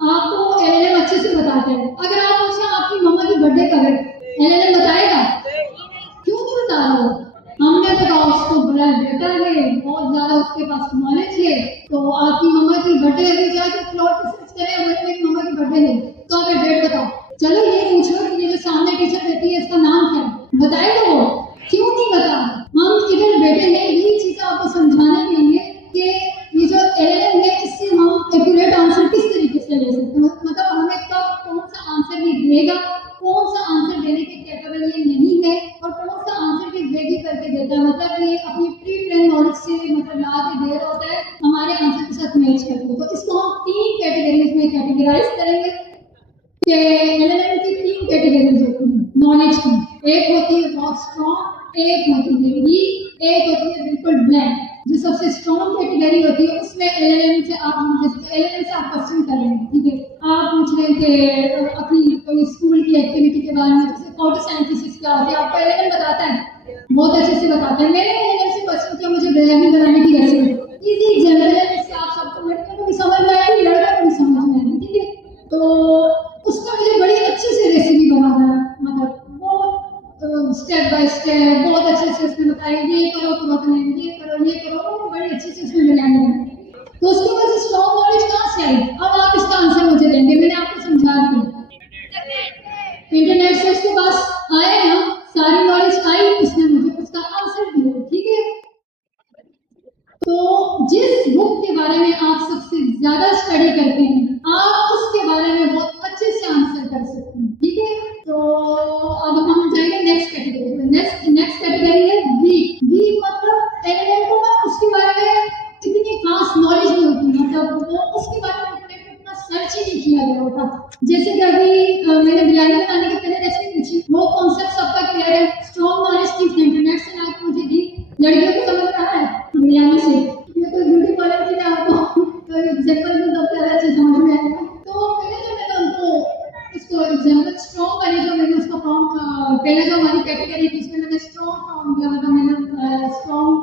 आपको LLM अच्छे से बताते हैं। अगर आप पूछें आपकी मम्मा की बर्थडे कब है, LLM बताएगा? क्यों नहीं बता रहा हो? हमने बताया उसको बड़ा डेटा है, बहुत ज्यादा उसके पास नॉलेज है, तो आपकी मम्मा की बर्थडे अभी जाके फ्लोर पे सर्च करें मेरी मम्मा की बर्थडे है तो आप डेट बताओ। चलो ये पूछो कि ये जो सामने टीचर रहती है इसका नाम क्या है, बताएगा वो? क्यों नहीं बता? हम इधर बैठे हैं यही चीजें आपको समझाने के लिए कि ये जो LLM है इससे हम एक्यूरेट आंसर किस तरीके से ले सकते हैं, मतलब हमें कब कौन सा आंसर ये देगा, कौन सा आंसर देने के कैपेबल ये नहीं है, और कौन सा आंसर के रेडी करके देता है, मतलब ये अपनी प्री ट्रेन नॉलेज से मतलब ला के दे रहा होता है हमारे आंसर के साथ मैच करके। तो इसको हम 3 कैटेगरीज में कैटेगराइज करेंगे कि LLM की 3 कैटेगरीज होती हैं नॉलेज की। एक होती है बहुत स्ट्रॉन्ग, एक होती है वीक, एक होती है बिल्कुल ब्लैंक। जो सबसे स्ट्रॉन्ग कैटेगरी होती है उसमें LLM से आप क्वेश्चन कर रहे हैं, ठीक है, आप पूछ रहे हैं कि अपनी कोई स्कूल की एक्टिविटी के बारे में, जैसे फोटोसिंथेसिस क्या होती है, आपको LLM बताता है, बहुत अच्छे से बताता है। मैंने LLM से क्वेश्चन किया मुझे बिरयानी बनाने की रेसिपी, इजी एग्जांपल है जिससे आप सबको लड़कियों को भी समझ में आएगी, लड़कों को भी समझ में आएगी, ठीक है। तो उसमें मुझे बड़ी अच्छे से रेसिपी बनाना है, मतलब वो स्टेप बाय स्टेप बहुत अच्छे से उसने बताया, ये करो प्रोटीन, ये करो, वो बड़ी अच्छे से उसमें बिरयानी बनाई। तो उसके पास स्ट्रॉन्ग नॉलेज कहाँ से आई? अब आप इसका आंसर मुझे देंगे, मैंने आपको समझा दिया, इंटरनेट से उसके पास आए ना, सारी नॉलेज आई, उसने मुझे उसका आंसर दिया, ठीक है। तो जिस बुक के बारे में आप सबसे ज्यादा स्टडी करते हैं आप उसके बारे में बहुत अच्छे से आंसर कर सकते हैं, ठीक है। तो अब हम जाएंगे नेक्स्ट कैटेगरी में। नेक्स्ट कैटेगरी है वीक। वीक मतलब LLM को ना उसके बारे में इतनी खास नॉलेज नहीं होती, मतलब वो उसके बारे में इतना सर्च ही नहीं किया गया होता। जैसे कि अभी मैंने बिरयानी बनाने की पहले रेसिपी पूछी, वो कॉन्सेप्ट सबका क्लियर है, स्ट्रॉन्ग नॉलेज थी, इंटरनेट से ला के मुझे दी, लड़कियों को समझ में आ रहा है बिरयानी से, ये कोई ब्यूटी पार्लर की आपको तो एग्जाम्पल में तब ज़्यादा अच्छे समझ में आएगा। तो पहले जो मैंने उनको इसको एग्जाम्पल स्ट्रॉन्ग वाली जो मैंने उसका फॉर्म पहले जो हमारी कैटेगरी थी उसमें मैंने स्ट्रॉन्ग फॉर्म दिया, मतलब मैंने स्ट्रॉन्ग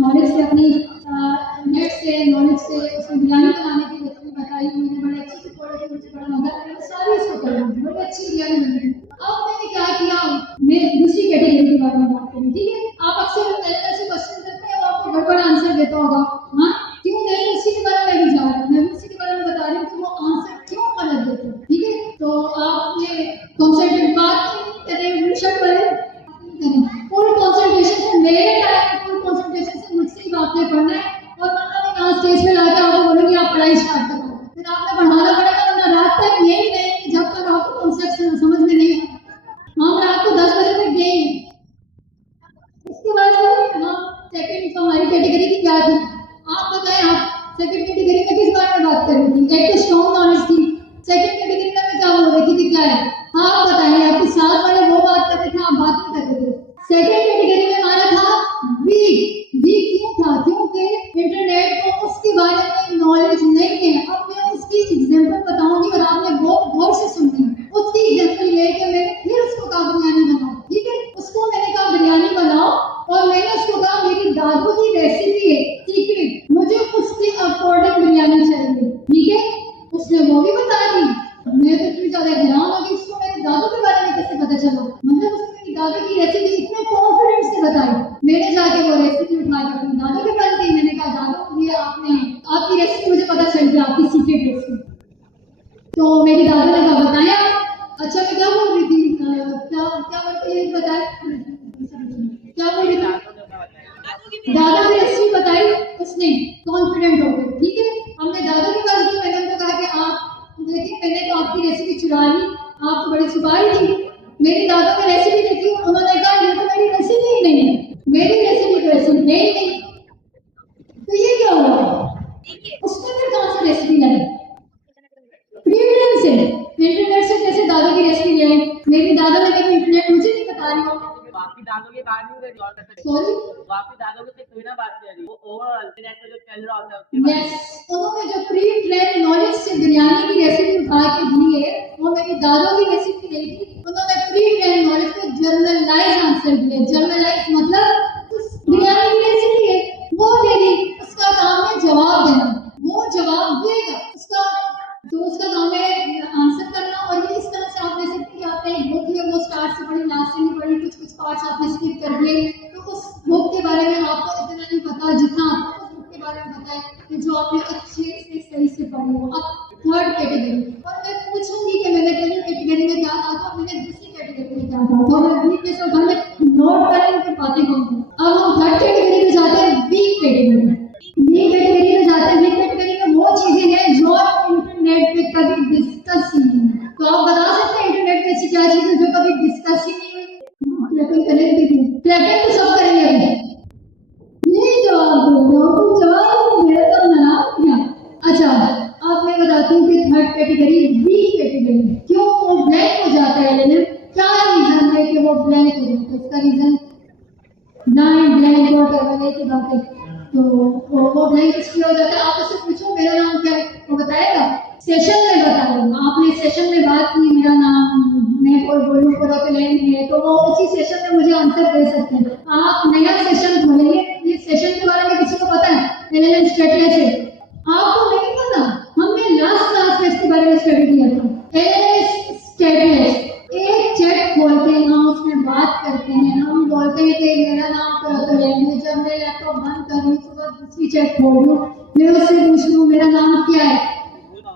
नॉलेज से अपनी नेट से नॉलेज से उसमें बिरयानी बनाने की रेसिपी बताई, मैंने बड़े अच्छे से पढ़े, मुझे बड़ा मजा आया, सारी उसको कर दी, बड़ी अच्छी बिरयानी बनी। अब मैंने क्या किया, मैं दूसरी कैटेगरी के बारे में बात करूँ, ठीक है। आप अक्सर ऐसे क्वेश्चन करते हैं आपको गड़बड़ आंसर देता होगा, हाँ क्यों नहीं, उसी के बारे में भी जा रहा हूँ, मैं उसी के बारे में बता रही हूँ कि वो आंसर क्यों गलत देते हैं, ठीक है। तो आपने कॉन्सेंट्रेट बात करें फुल कॉन्सेंट्रेशन से, मेरे टाइम फुल कॉन्सेंट्रेशन से मुझसे ही बातें पढ़ना है, और मतलब यहाँ स्टेज पे लाके आपको बोलूँगी आप पढ़ाई स्टार्ट करो, फिर आपने पढ़ाना पड़ेगा, वरना रात तक यही नहीं जब तक आपको कॉन्सेप्ट समझ में नहीं आता। हम रात को 10 बजे तक गए। उसके बाद हम सेकंड हमारी कैटेगरी की क्या थी, आप बताएं, आप सेकंड कैटेगरी में किस बारे में बात कर रही थी? एक तो स्ट्रॉन्ग नॉलेज थी, सेकंड कैटेगरी में मैं क्या बोल रही थी कि क्या है, आप बताएं, आपके साथ वाले वो बात करते थे, आप दादू की रेसिपी इतने कॉन्फिडेंस से बताई। मैंने जाके वो रेसिपी उठा के अपने दादू के पास गई। मैंने कहा दादू ये आपकी रेसिपी मुझे पता चल गया, आपकी सीक्रेट रेसिपी। तो मेरी दादू ने कहा बताया। अच्छा मैं क्या बोल रही थी, क्या बोल रही बताया, क्या बोल रही थी? दादा की रेसिपी बताई उसने कॉन्फिडेंट हो गई। ठीक है, हमने दादा के पास गई। मैंने उनको कहा कि आप देखिए मैंने तो आपकी रेसिपी चुरा ली, आप तो बड़ी छुपाई थी। मेरी दादा की रेसिपी देखी, उन्होंने कहा ये तो मेरी रेसिपी ही नहीं है, मेरी रेसिपी तो ऐसी है ही नहीं। तो ये क्या हुआ? उसने फिर कहाँ से रेसिपी लाई? इंटरनेट से। इंटरनेट से कैसे दादा की रेसिपी लाई? मेरी दादा ने कहा इंटरनेट मुझे नहीं बता रही हो। आपकी दादों की बात नहीं कर रही और सॉरी, आपकी दादों की कोई ना बात कर रही, वो ओवरऑल इंटरनेट पे जो चल रहा होता है उसके बारे में। यस, उन्होंने जो प्री ट्रेन नॉलेज से बिरयानी की रेसिपी उठा के दी है वो मेरी दादों की रेसिपी नहीं थी। उन्होंने प्री ट्रेन नॉलेज पे जर्नलाइज आंसर दिया। जर्नलाइज मतलब उस बिरयानी की रेसिपी है वो दे दी, उसका काम है जवाब देना, वो जवाब देगा उसका, तो उसका काम है आंसर करना। और ये इस तरह से आप दे सकते हैं, आपने एक बुक है वो स्टार्ट से पढ़ी लास्ट से नहीं पढ़ी, कुछ पार्ट्स आपने स्किप कर दिए, तो उस बुक के बारे में आपको इतना नहीं पता जितना आपको उस बुक के बारे में पता है कि जो आपने अच्छे से सही से पढ़ी हो। अब थर्ड कैटेगरी, और मैं पूछूंगी कि मैंने पहली कैटेगरी में क्या कहा था, मैंने दूसरी कैटेगरी में क्या कहा था, और मैं बीच में से घर में नोट करेंगे फिर बातें करूंगी। अब हम थर्ड कैटेगरी में जाते हैं, वीक कैटेगरी में। वीक कैटेगरी में जाते हैं, वीक कैटेगरी में वो चीजें हैं जो इंटरनेट पे कभी डिस्कस ही नहीं हुई। तो आप बता सकते हैं इंटरनेट पे ऐसी क्या चीज है जो कभी डिस्कस ही नहीं हुई? लेकिन कनेक्ट देखिए, ट्रैकिंग तो सब करेंगे अभी। ये जवाब दो, तो जवाब मेरे सब ना क्या? अच्छा, अब मैं बताती हूँ कि थर्ड कैटेगरी वीक कैटेगरी क्यों वो ब्लैंक हो जाता है। लेकिन क्या रीजन है कि वो ब्लैंक हो जाता है? उसका रीजन ब्लाइंड ब्लैंक वॉट की बात है। तो वो ब्लैंक इसलिए हो जाता है, आप उससे पूछो मेरा नाम क्या है, वो बताएगा। सेशन में बताऊंगा, आपने सेशन में बात की मेरा नाम, मैं और बोलूँ पूरा तो लैंड है, तो वो उसी सेशन में मुझे आंसर दे सकते हैं। आप नया सेशन खोलेंगे, ये सेशन के बारे में किसी को पता है? LLM स्टेटलेस है, आपको नहीं पता? हमने लास्ट क्लास में इसके बारे में स्टडी किया था। LLM स्टेटलेस एक चैट खोलते हैं, हम उसमें बात करते हैं, हम बोलते हैं कि मेरा नाम पूरा तो लैंड है। जब मैं लैपटॉप बंद कर रही हूँ, सुबह दूसरी चैट खोल रही हूँ, मैं उससे पूछ रही हूँ मेरा नाम क्या है,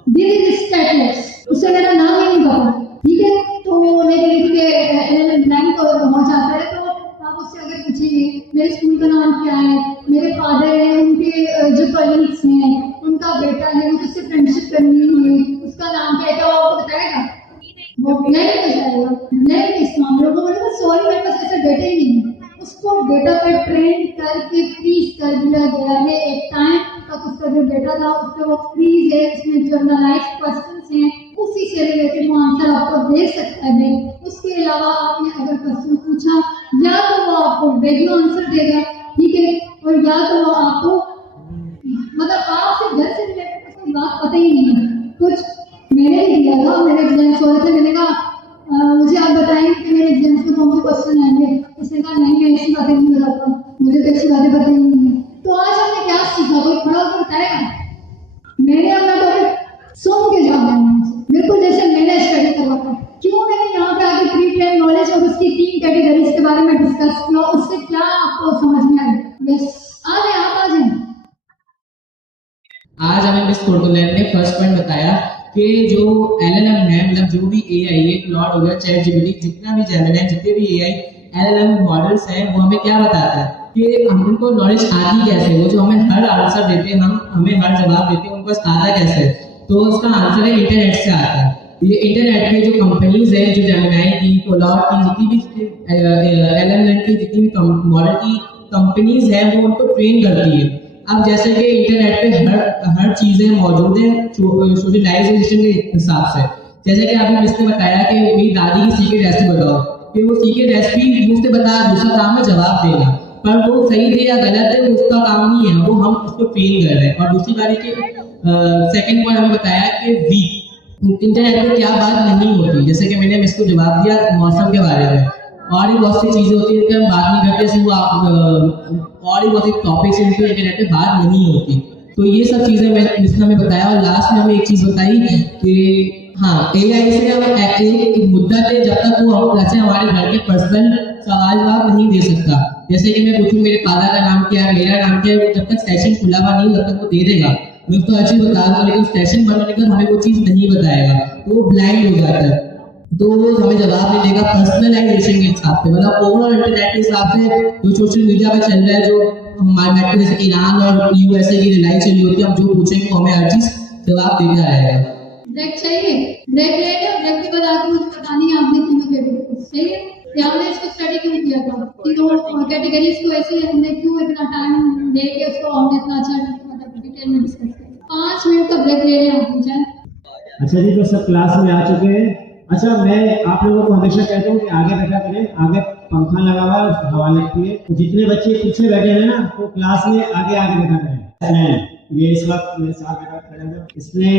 दिस इज स्टेटलेस, उसे मेरा नाम ही नहीं पता। ठीक है, तो वो मैं कह रही थी कि LLM ब्लैंक हो जाता है, तो आप उससे अगर पूछेंगे मेरे स्कूल का नाम क्या है, मेरे फादर है, उनके जो कलीग्स हैं, उनका बेटा है, मुझे उससे फ्रेंडशिप करनी है, उसका नाम क्या है, क्या वो आपको बताएगा? वो ब्लैंक हो जाएगा। ब्लैंक इस मामले को बोलेगा सॉरी मेरे पास ऐसा डेटा ही नहीं है। उसको डेटा पे ट्रेन करके फ्रीज कर दिया गया है। एक टाइम तक उसका जो डेटा था उसका वो फ्रीज है, उसमें जर्नलाइज्ड क्वेश्चंस हैं, उसी से रिलेटेड वो आंसर आपको दे सकता है। उसके अलावा आपने अगर क्वेश्चन पूछा, या तो वो आपको रेगुलर आंसर देगा, ठीक है, और या तो वो आपको मतलब आपसे घर से रिलेटेड कोई बात पता ही नहीं है। कुछ मैंने भी दिया था, मेरे एग्जाम्स हो रहे थे, मैंने कहा मुझे आप बताएंगे कि मेरे एग्जाम्स में कौन से क्वेश्चन आएंगे? उसने कहा नहीं मैं ऐसी बातें नहीं बताता, मुझे तो ऐसी बातें पता ही नहीं है। तो आज हमने क्या सीखा, कोई खड़ा होकर बताएगा? मैंने अपना टॉपिक सुन के जाना है, बिल्कुल जैसे मैंने स्टडी करवा था। क्यों मैंने यहाँ पे आगे प्री ट्रेन नॉलेज और उसकी 3 कैटेगरीज के बारे में डिस्कस किया, उससे क्या आपको समझ में आया? बस आ जाए, आप आ जाए। आज हमें मिस कोर्टोलैंड ने फर्स्ट पॉइंट बताया कि जो LLM है, मतलब जो भी AI है, क्लॉड हो गया, चैट जीपीटी, जितना भी जेमिनी, जितने भी AI LLM मॉडल्स हैं, वो हमें क्या बताता है कि हमको नॉलेज आती कैसे है। वो जो हमें हर आंसर देते हैं, हमें हर जवाब देते हैं, उनको आता कैसे है? तो उसका आंसर है इंटरनेट से आता है। ये इंटरनेट में जो कंपनीज हैं, जो जेमिनी की, क्लॉड की, जितनी भी LLM की जितनी भी मॉडल की कंपनीज हैं, वो उनको ट्रेन करती है। अब जैसे कि इंटरनेट पे हर चीज़ें मौजूद हैं सोशलाइजेशन के हिसाब से। जैसे कि अभी इसने बताया कि मेरी दादी की सीक्रेट रेसिपी बताओ, कि वो सीक्रेट रेसिपी मुझसे बता, दूसरा काम है जवाब देना, पर वो सही है या गलत है वो उसका काम नहीं है, वो हम उसको ट्रेन कर रहे हैं। और दूसरी बात है कि सेकेंड पॉइंट हमें बताया कि वीक इंटरनेट पर क्या बात नहीं होती। जैसे कि मैंने इसको जवाब दिया मौसम के बारे में, और भी बहुत सी चीज़ें होती हैं कि हम बात नहीं करते, सिर्फ और भी बहुत सी टॉपिक्स हैं जिन इंटरनेट पे बात नहीं होती। तो ये सब चीज़ें मैंने बताया। और लास्ट में हमें एक चीज़ बताई कि हाँ, AI से हम एक मुद्दा पे जब तक वो जैसे हमारे घर के पर्सनल सवाल जवाब नहीं दे सकता, जैसे कि मैं पूछूं मेरे फादर का नाम क्या है, मेरा नाम क्या है, जब तक सेशन खुला हुआ नहीं तब तक वो दे देगा, मैं उसको हर चीज बता दूंगा, लेकिन सेशन बंद होने के बाद हमें वो चीज नहीं बताएगा, तो वो ब्लाइंड हो जाता है, तो वो हमें जवाब नहीं देगा पर्सनलाइजेशन के हिसाब से, मतलब ओवरऑल इंटरनेट के हिसाब से जो सोशल मीडिया पे चल रहा है, जो हमारे मेट्रो जैसे ईरान और यूएसए की लड़ाई चली होती है, हम जो पूछेंगे वो हमें हर चीज जवाब देता रहेगा। ब्रेक चाहिए, ब्रेक लेगा, ब्रेक के बाद आके मुझे पता नहीं आपने तीनों कैटेगरी सही है, या हमने इसको स्टडी क्यों किया था, तीनों कैटेगरीज को ऐसे हमने क्यों इतना टाइम लेके उसको हमने इतना अच्छा डिटेल में डिस्कस किया। 5 मिनट का ब्रेक ले रहे हैं आप मुझे। अच्छा जी, तो सब क्लास में आ चुके हैं। अच्छा, मैं आप लोगों को हमेशा कहता हूँ कि आगे बैठा करें, आगे पंखा लगा हुआ है, हवा लगती है, तो जितने बच्चे पीछे बैठे हैं ना, तो क्लास में आगे आगे बैठा करें। ये इस वक्त मेरे साथ बैठा खड़ा है, इसने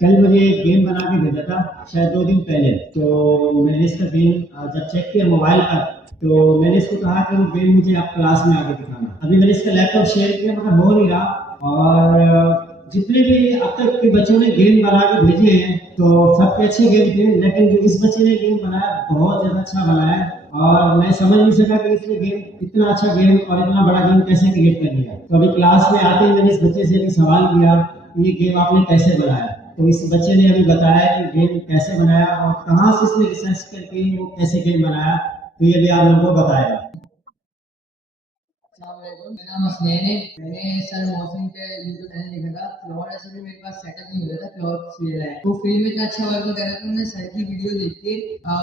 कल मुझे एक गेम बना के भेजा था, शायद 2 दिन पहले, तो मैंने इसका गेम जब चेक किया मोबाइल पर, तो मैंने इसको कहा कि वो गेम मुझे आप क्लास में आके दिखाना। अभी मैंने इसका लैपटॉप शेयर किया मगर हो नहीं रहा, और जितने भी अब तक के बच्चों ने गेम बना के भेजे हैं तो सबके अच्छे गेम थे, लेकिन जो इस बच्चे ने गेम बनाया बहुत ज़्यादा अच्छा बनाया, और मैं समझ नहीं सका कि इसने गेम इतना अच्छा गेम और इतना बड़ा गेम कैसे क्रिएट कर लिया। तो अभी क्लास में आते ही मैंने इस बच्चे से भी सवाल किया कि ये गेम आपने कैसे बनाया, तो इस बच्चे ने अभी बताया कि गेम कैसे बनाया और कहाँ से इसने रिसर्च करके वो कैसे गेम बनाया, तो ये भी आप लोगों को बताएगा। मेरा नाम हसनैन है, मैंने सर मोहसिन के यूट्यूब चैनल देखा था, फ्लॉर ऐसे भी मेरे पास सेटअप नहीं हुआ था, फ्लॉर सीरियल है, तो फील्ड में इतना अच्छा वर्क कर रहा था, मैंने सर की वीडियो देख के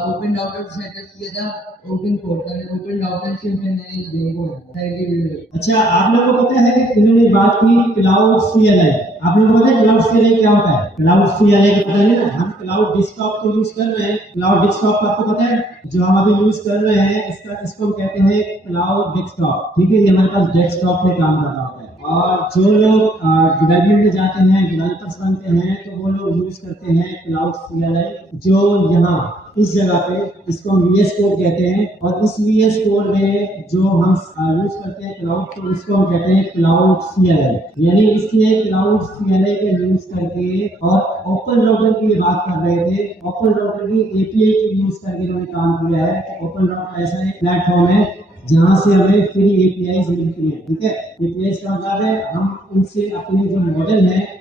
ओपन डॉक्टर सेटअप किया था, ओपन पोर्टल ओपन डॉक्टर से मैंने गेम को सर की वीडियो। अच्छा, आप लोगों को पता है कि इन्होंने बात की क्लाउड CLI, आप लोगों को पता है क्लाउड CLI क्या होता है? क्लाउड CLI का पता है ना, हम क्लाउड डेस्कटॉप को यूज कर रहे हैं, क्लाउड डेस्कटॉप आपको पता है जो हम अभी यूज कर रहे हैं, इसको हम कहते हैं क्लाउड डेस्कटॉप, ठीक है, ये हमारे पास डेस्कटॉप में काम कर रहा होता है, और जो लोग डेवलपमेंट में जाते हैं, डेवलपर्स बनते हैं, तो वो लोग यूज करते हैं क्लाउड CLI, जो यहाँ इस जगह पे इसको हम VS कोड कहते हैं, और इस VS कोड में जो हम यूज करते हैं क्लाउड, तो इसको हम कहते हैं क्लाउड CLI, यानी इसलिए क्लाउड CLI का यूज करके, और ओपन राउटर की बात कर रहे थे, ओपन राउटर की API की यूज करके इन्होंने काम किया है। ओपन राउटर ऐसा एक प्लेटफॉर्म है जहाँ से हमें फ्री APIs मिलती है, ठीक है, APIs का मतलब है हम उनसे अपने जो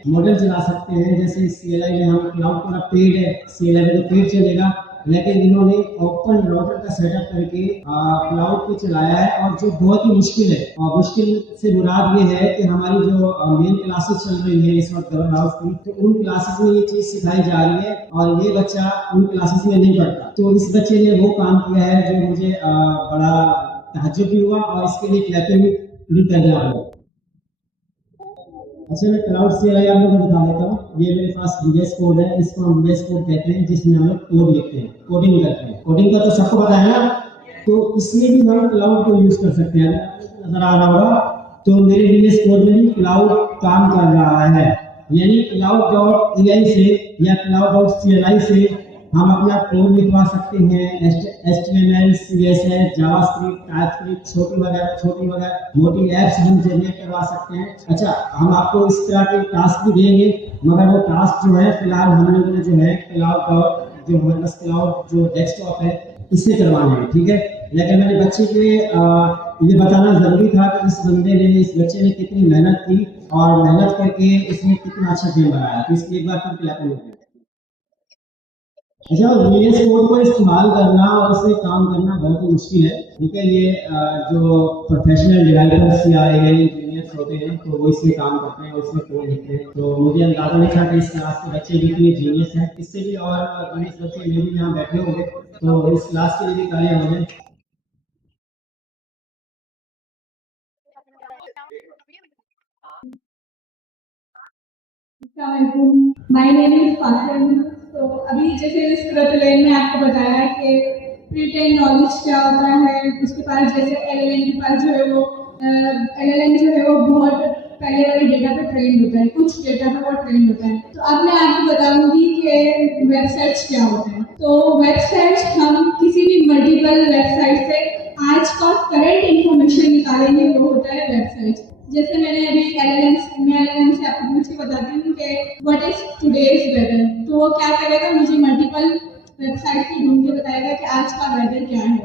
मॉडल चला सकते हैं, जैसे CLI में हम क्लाउड पूरा पेड है, CLI में तो पेड चलेगा, लेकिन इन्होंने ओपन राउटर का सेटअप करके क्लाउड पे चलाया है, और जो बहुत ही मुश्किल है, और मुश्किल से मुराद ये है कि हमारी जो मेन क्लासेस चल रही है इस वक्त गवर्नमेंट हाउस की, तो उन क्लासेस में ये चीज़ सिखाई जा रही है, और ये बच्चा उन क्लासेस में नहीं पढ़ता, तो इस बच्चे ने वो काम किया है जो मुझे बड़ा ताज्जुब भी हुआ, और इसके लिए क्लैपिंग भी कर दिया आप लोग। अच्छा, मैं क्लाउड CLI आप लोगों को बता देता हूँ, ये मेरे पास VS कोड है, इसको हम VS कोड कहते हैं, जिसमें हम लोग कोड लिखते हैं, कोडिंग करते हैं, कोडिंग का तो सबको पता है ना, तो इसमें भी हम क्लाउड को यूज कर सकते हैं, नजर आ रहा होगा, तो मेरे VS कोड में भी क्लाउड काम कर रहा है, यानी cloud.ai से या cloud.CLI से हम अपना कोड लिखवा सकते हैं, HTML, CSS, जावास्क्रिप्ट, टाइपस्क्रिप्ट, छोटी वगैरह मोटी ऐप्स हम जनरेट करवा सकते हैं। अच्छा, हम आपको इस तरह के टास्क भी देंगे, मगर वो टास्क जो है फिलहाल हम लोगों ने जो है क्लाउड जो हमारे पास क्लाउड जो डेस्कटॉप है इससे करवाना है, ठीक है, लेकिन मेरे बच्चे के ये बताना जरूरी था कि इस बच्चे ने कितनी मेहनत की, और मेहनत करके इसने कितना अच्छा गेम बनाया, तो इसलिए एक बार फिर क्लैपिंग होती है। अच्छा, VS कोड को इस्तेमाल करना और इसमें काम करना बहुत ही मुश्किल है, ठीक है, ये जो प्रोफेशनल डेवलपर्स या इंजीनियर्स होते हैं तो वो इसमें काम करते हैं और इसमें कोड लिखते हैं, तो मुझे अंदाजा नहीं था कि इस क्लास के बच्चे भी इतने जीनियस हैं, इससे भी और जीनियस बच्चे मेरे भी यहाँ बैठे होंगे, तो इस क्लास के लिए भी तालियां हो जाए। My name is Fatima. तो अभी जैसे इस प्रोटोटाइप में आपको बताया कि प्रीटेंड नॉलेज क्या होता है, उसके पास जैसे LLM के पास जो है वो LLM जो है वो बहुत पहले वाले डेटा पे ट्रेन होता है, कुछ डेटा पे वो ट्रेन होता है। तो अब मैं आपको बताऊंगी कि वेबसाइट्स क्या होते हैं। तो वेबसाइट्स हम किसी भी मल्टीपल वेबसाइट से आज का करंट इंफॉर्मेशन निकालेंगे, वो होता है वेबसाइट। जैसे मैंने अभी LLM से आपको पूछ के बताती हूँ कि व्हाट इज टुडेज वेदर, तो वो क्या करेगा, मुझे का वेदर क्या है।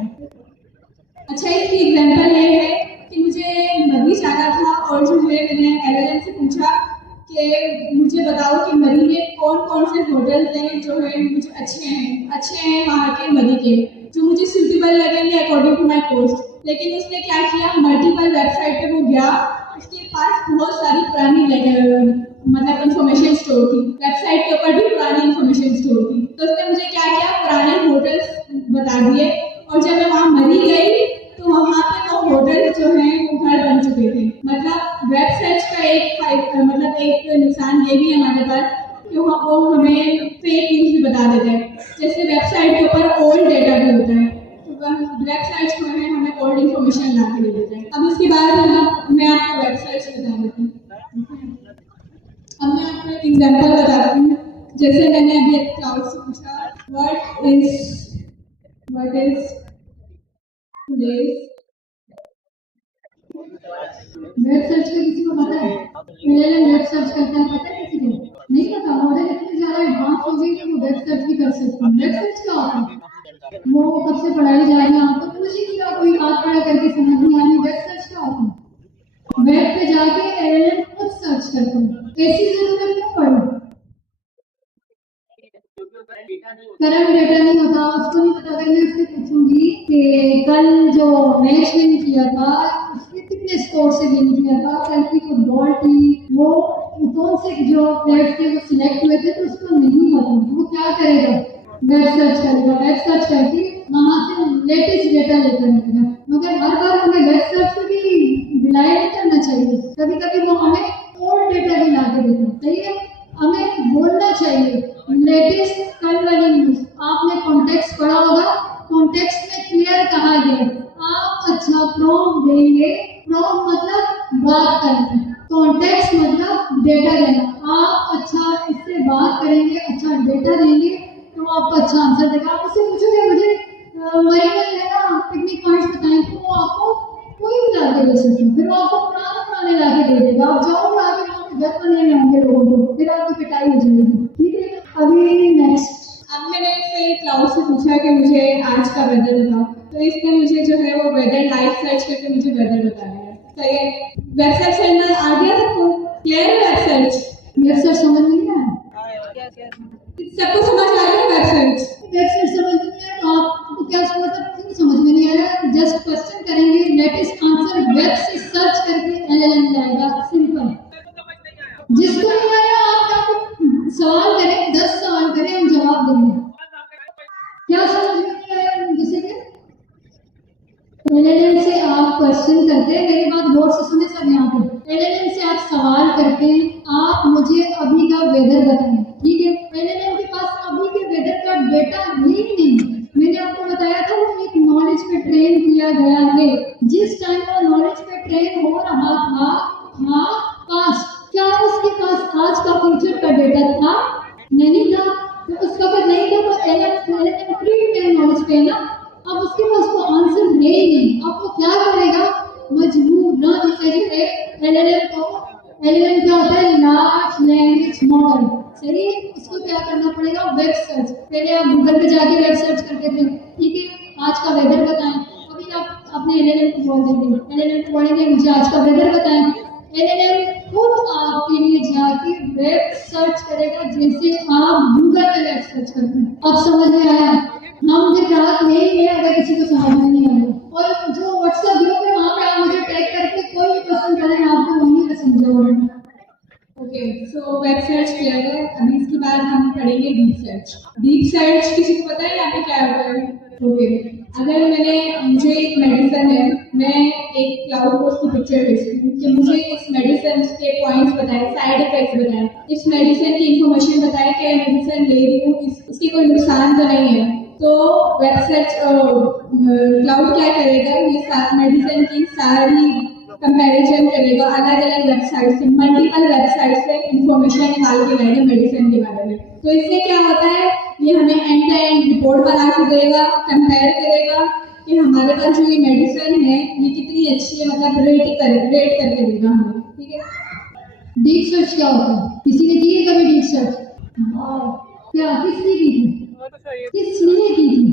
अच्छा, इसकी एग्जांपल ये है कि मुझे मरी जाना था और जो है मैंने एलएलएम से पूछा कि मुझे बताओ कि मरी में कौन कौन से होटल्स हैं जो है मुझे अच्छे हैं वहाँ के मरी के, जो मुझे सूटेबल लगेंगे अकॉर्डिंग टू माई कोस्ट। लेकिन उसने क्या किया, मल्टीपल वेबसाइट पे वो गया, उसके पास बहुत सारी पुरानी मतलब इन्फॉर्मेशन स्टोर थी, वेबसाइट के ऊपर भी पुरानी इन्फॉर्मेशन स्टोर थी। तो उसने मुझे क्या किया, पुराने होटल्स बता दिए, और जब मैं वहाँ मरी गई तो वहाँ पे वो होटल्स जो हैं वो घर बन चुके थे। मतलब वेब सर्च का एक नुकसान ये भी है हमारे पास कि वो हमें फेक न्यूज़ भी बता देता है। जैसे वेबसाइट के ऊपर ओल्ड डेटा भी होता है, तो वेब सर्च जो है हमें ओल्ड इन्फॉर्मेशन ला के दे देता है। अब इसके बाद मैं आपको वेब सर्च बता देती हूँ। अब मैं आपको एक एग्जाम्पल बताती हूँ। जैसे मैंने अभी एक क्लाउड से पूछा व्हाट इज वेब सर्च का किसी को पता है? एलएलएम वेब सर्च करता है, पता है किसी को? नहीं पता। मॉडल इतने ज्यादा एडवांस हो गए कि वो वेब सर्च भी कर सकते हैं। वेब सर्च क्या होता है? वो कब से पढ़ाई जा रही है आपको, तो मुझे क्या कोई हाथ खड़ा करके समझ नहीं आ रही वेब सर्च क्या होता है। वेब पे जाके एलएलएम खुद सर्च करते हैं, ऐसी जरूरत क्यों पड़ी? करंट डेटा नहीं होता, उसको नहीं पता। अगर मैं उससे पूछूंगी कि कल जो मैच विन किया था उसके कितने स्कोर से विन किया था, कल की जो बॉल थी वो कौन से जो प्लेयर्स थे वो सिलेक्ट हुए थे, तो उसको नहीं मालूम। वो क्या करेगा, वेब सर्च करेगा, वेब सर्च करके वहाँ से लेटेस्ट डेटा लेकर आएगा। मगर हर बार हमें वेब सर्च को भी रिलाय नहीं करना चाहिए, कभी कभी वो हमें ओल्ड डेटा भी ला के देता है। सही है, हमें बोलना चाहिए लेटेस्ट कल वाली न्यूज। आपने कॉन्टेक्स्ट पढ़ा होगा, कॉन्टेक्स्ट में क्लियर कहा गया आप अच्छा प्रॉम्प्ट देंगे, प्रॉम्प्ट मतलब बात करना, कॉन्टेक्स्ट मतलब डेटा देना। आप अच्छा इससे बात करेंगे, अच्छा डेटा देंगे तो आपको अच्छा आंसर देगा। आप उससे पूछोगे मुझे वही है ना पिकनिक पॉइंट्स बताएं, तो वो आपको कोई भी ला के दे सकते हैं, फिर वो आपको पुराने ला के दे देगा। आप जाओगे आगे वहाँ पे घर बने होंगे लोगों को, फिर आपकी पिटाई हो जाएगी। ठीक है, अभी नेक्स्ट। अब मैंने इससे क्लाउड से पूछा कि मुझे आज का वेदर बताओ, तो इसने मुझे जो है वो वेदर लाइव सर्च करके मुझे वेदर बता दिया। सही है, वेब सर्च करना आ गया सबको? क्लियर है वेब सर्च? वेब सर्च समझ नहीं आया? सबको समझ आ गया वेब सर्च? वेब सर्च समझ नहीं आया तो आपको क्या समझ, क्यों समझ में नहीं आ रहा? जस्ट क्वेश्चन करेंगे, लेटेस्ट आंसर वेब से सर्च करके एलएलएम लाएगा, सिंपल। जिसको नहीं आया आप क्या सवाल करें, 10 सवाल करें, हम जवाब देंगे। क्या समझ में नहीं आया? जैसे कि एलएलएम से आप क्वेश्चन करते हैं, मेरी बात गौर से सुने सब यहाँ पे। एलएलएम से आप सवाल करते हैं, आप मुझे अभी का वेदर बताएं, ठीक है? एलएलएम के पास अभी के वेदर का डेटा ही नहीं। मैंने आपको बताया था वो एक नॉलेज पे ट्रेन किया गया है। जिस टाइम वो नॉलेज पे ट्रेन हो रहा था पास्ट, क्या उसके पास आज का फ्यूचर का डेटा था? नहीं था। तो उसका अगर नहीं था तो एलएलएम प्री नॉलेज पे ना, अब उसके पास वो आंसर है ही नहीं। अब वो क्या करेगा, मजबूर ना जैसे एलएलएम क्या होता है, लार्ज लैंग्वेज मॉडल। सही है, उसको क्या करना पड़ेगा, वेब सर्च। पहले आप गूगल पे जाके वेब सर्च करते थे, ठीक है, आज का वेदर बताएं। अभी आप अपने एलएलएम को बोल देंगे, एलएलएम को बोलेंगे मुझे आज का वेदर बताएं। एलएलएम खुद आपके लिए जाके वेब सर्च करेगा जैसे आप गूगल पे वेब सर्च करते हैं। अब समझ में आया? हम भी रात नहीं है अगर किसी को समझ में नहीं आया। और जो व्हाट्सएप ग्रुप है वहाँ पे आप मुझे टैग करके कोई भी क्वेश्चन करें, आपको वहीं पे समझाऊंगा। ओके, सो वेब सर्च किया है। अभी इसके बाद हम पढ़ेंगे डीप सर्च। डीप सर्च किसी को पता है यहाँ पे क्या होता है? ओके, अगर मुझे एक मेडिसिन है, मैं एक क्लाउड को उसकी पिक्चर भेजती हूँ कि मुझे इस मेडिसिन के पॉइंट्स बताएं, साइड इफेक्ट्स बताएं, इस मेडिसिन की इंफॉर्मेशन बताएं कि मेडिसिन ले रही हूँ इसकी कोई नुकसान तो नहीं है। तो वेब सर्च क्लाउड क्या करेगा, ये मेडिसिन की सारी कंपैरिजन करेगा, अलग अलग वेबसाइट से, मल्टीपल वेबसाइट से इंफॉर्मेशन निकाल के लाएगा मेडिसिन के बारे में। तो इससे क्या होता है, ये हमें एंड टू एंड रिपोर्ट बना के देगा, कंपेयर करेगा कि हमारे पास जो ये मेडिसिन है ये कितनी अच्छी है, मतलब रेट करके देगा हमें। ठीक है, डीप सर्च क्या होता है? किसी ने की है कभी डीप सर्च? क्या किसने की थी? किसने की थी?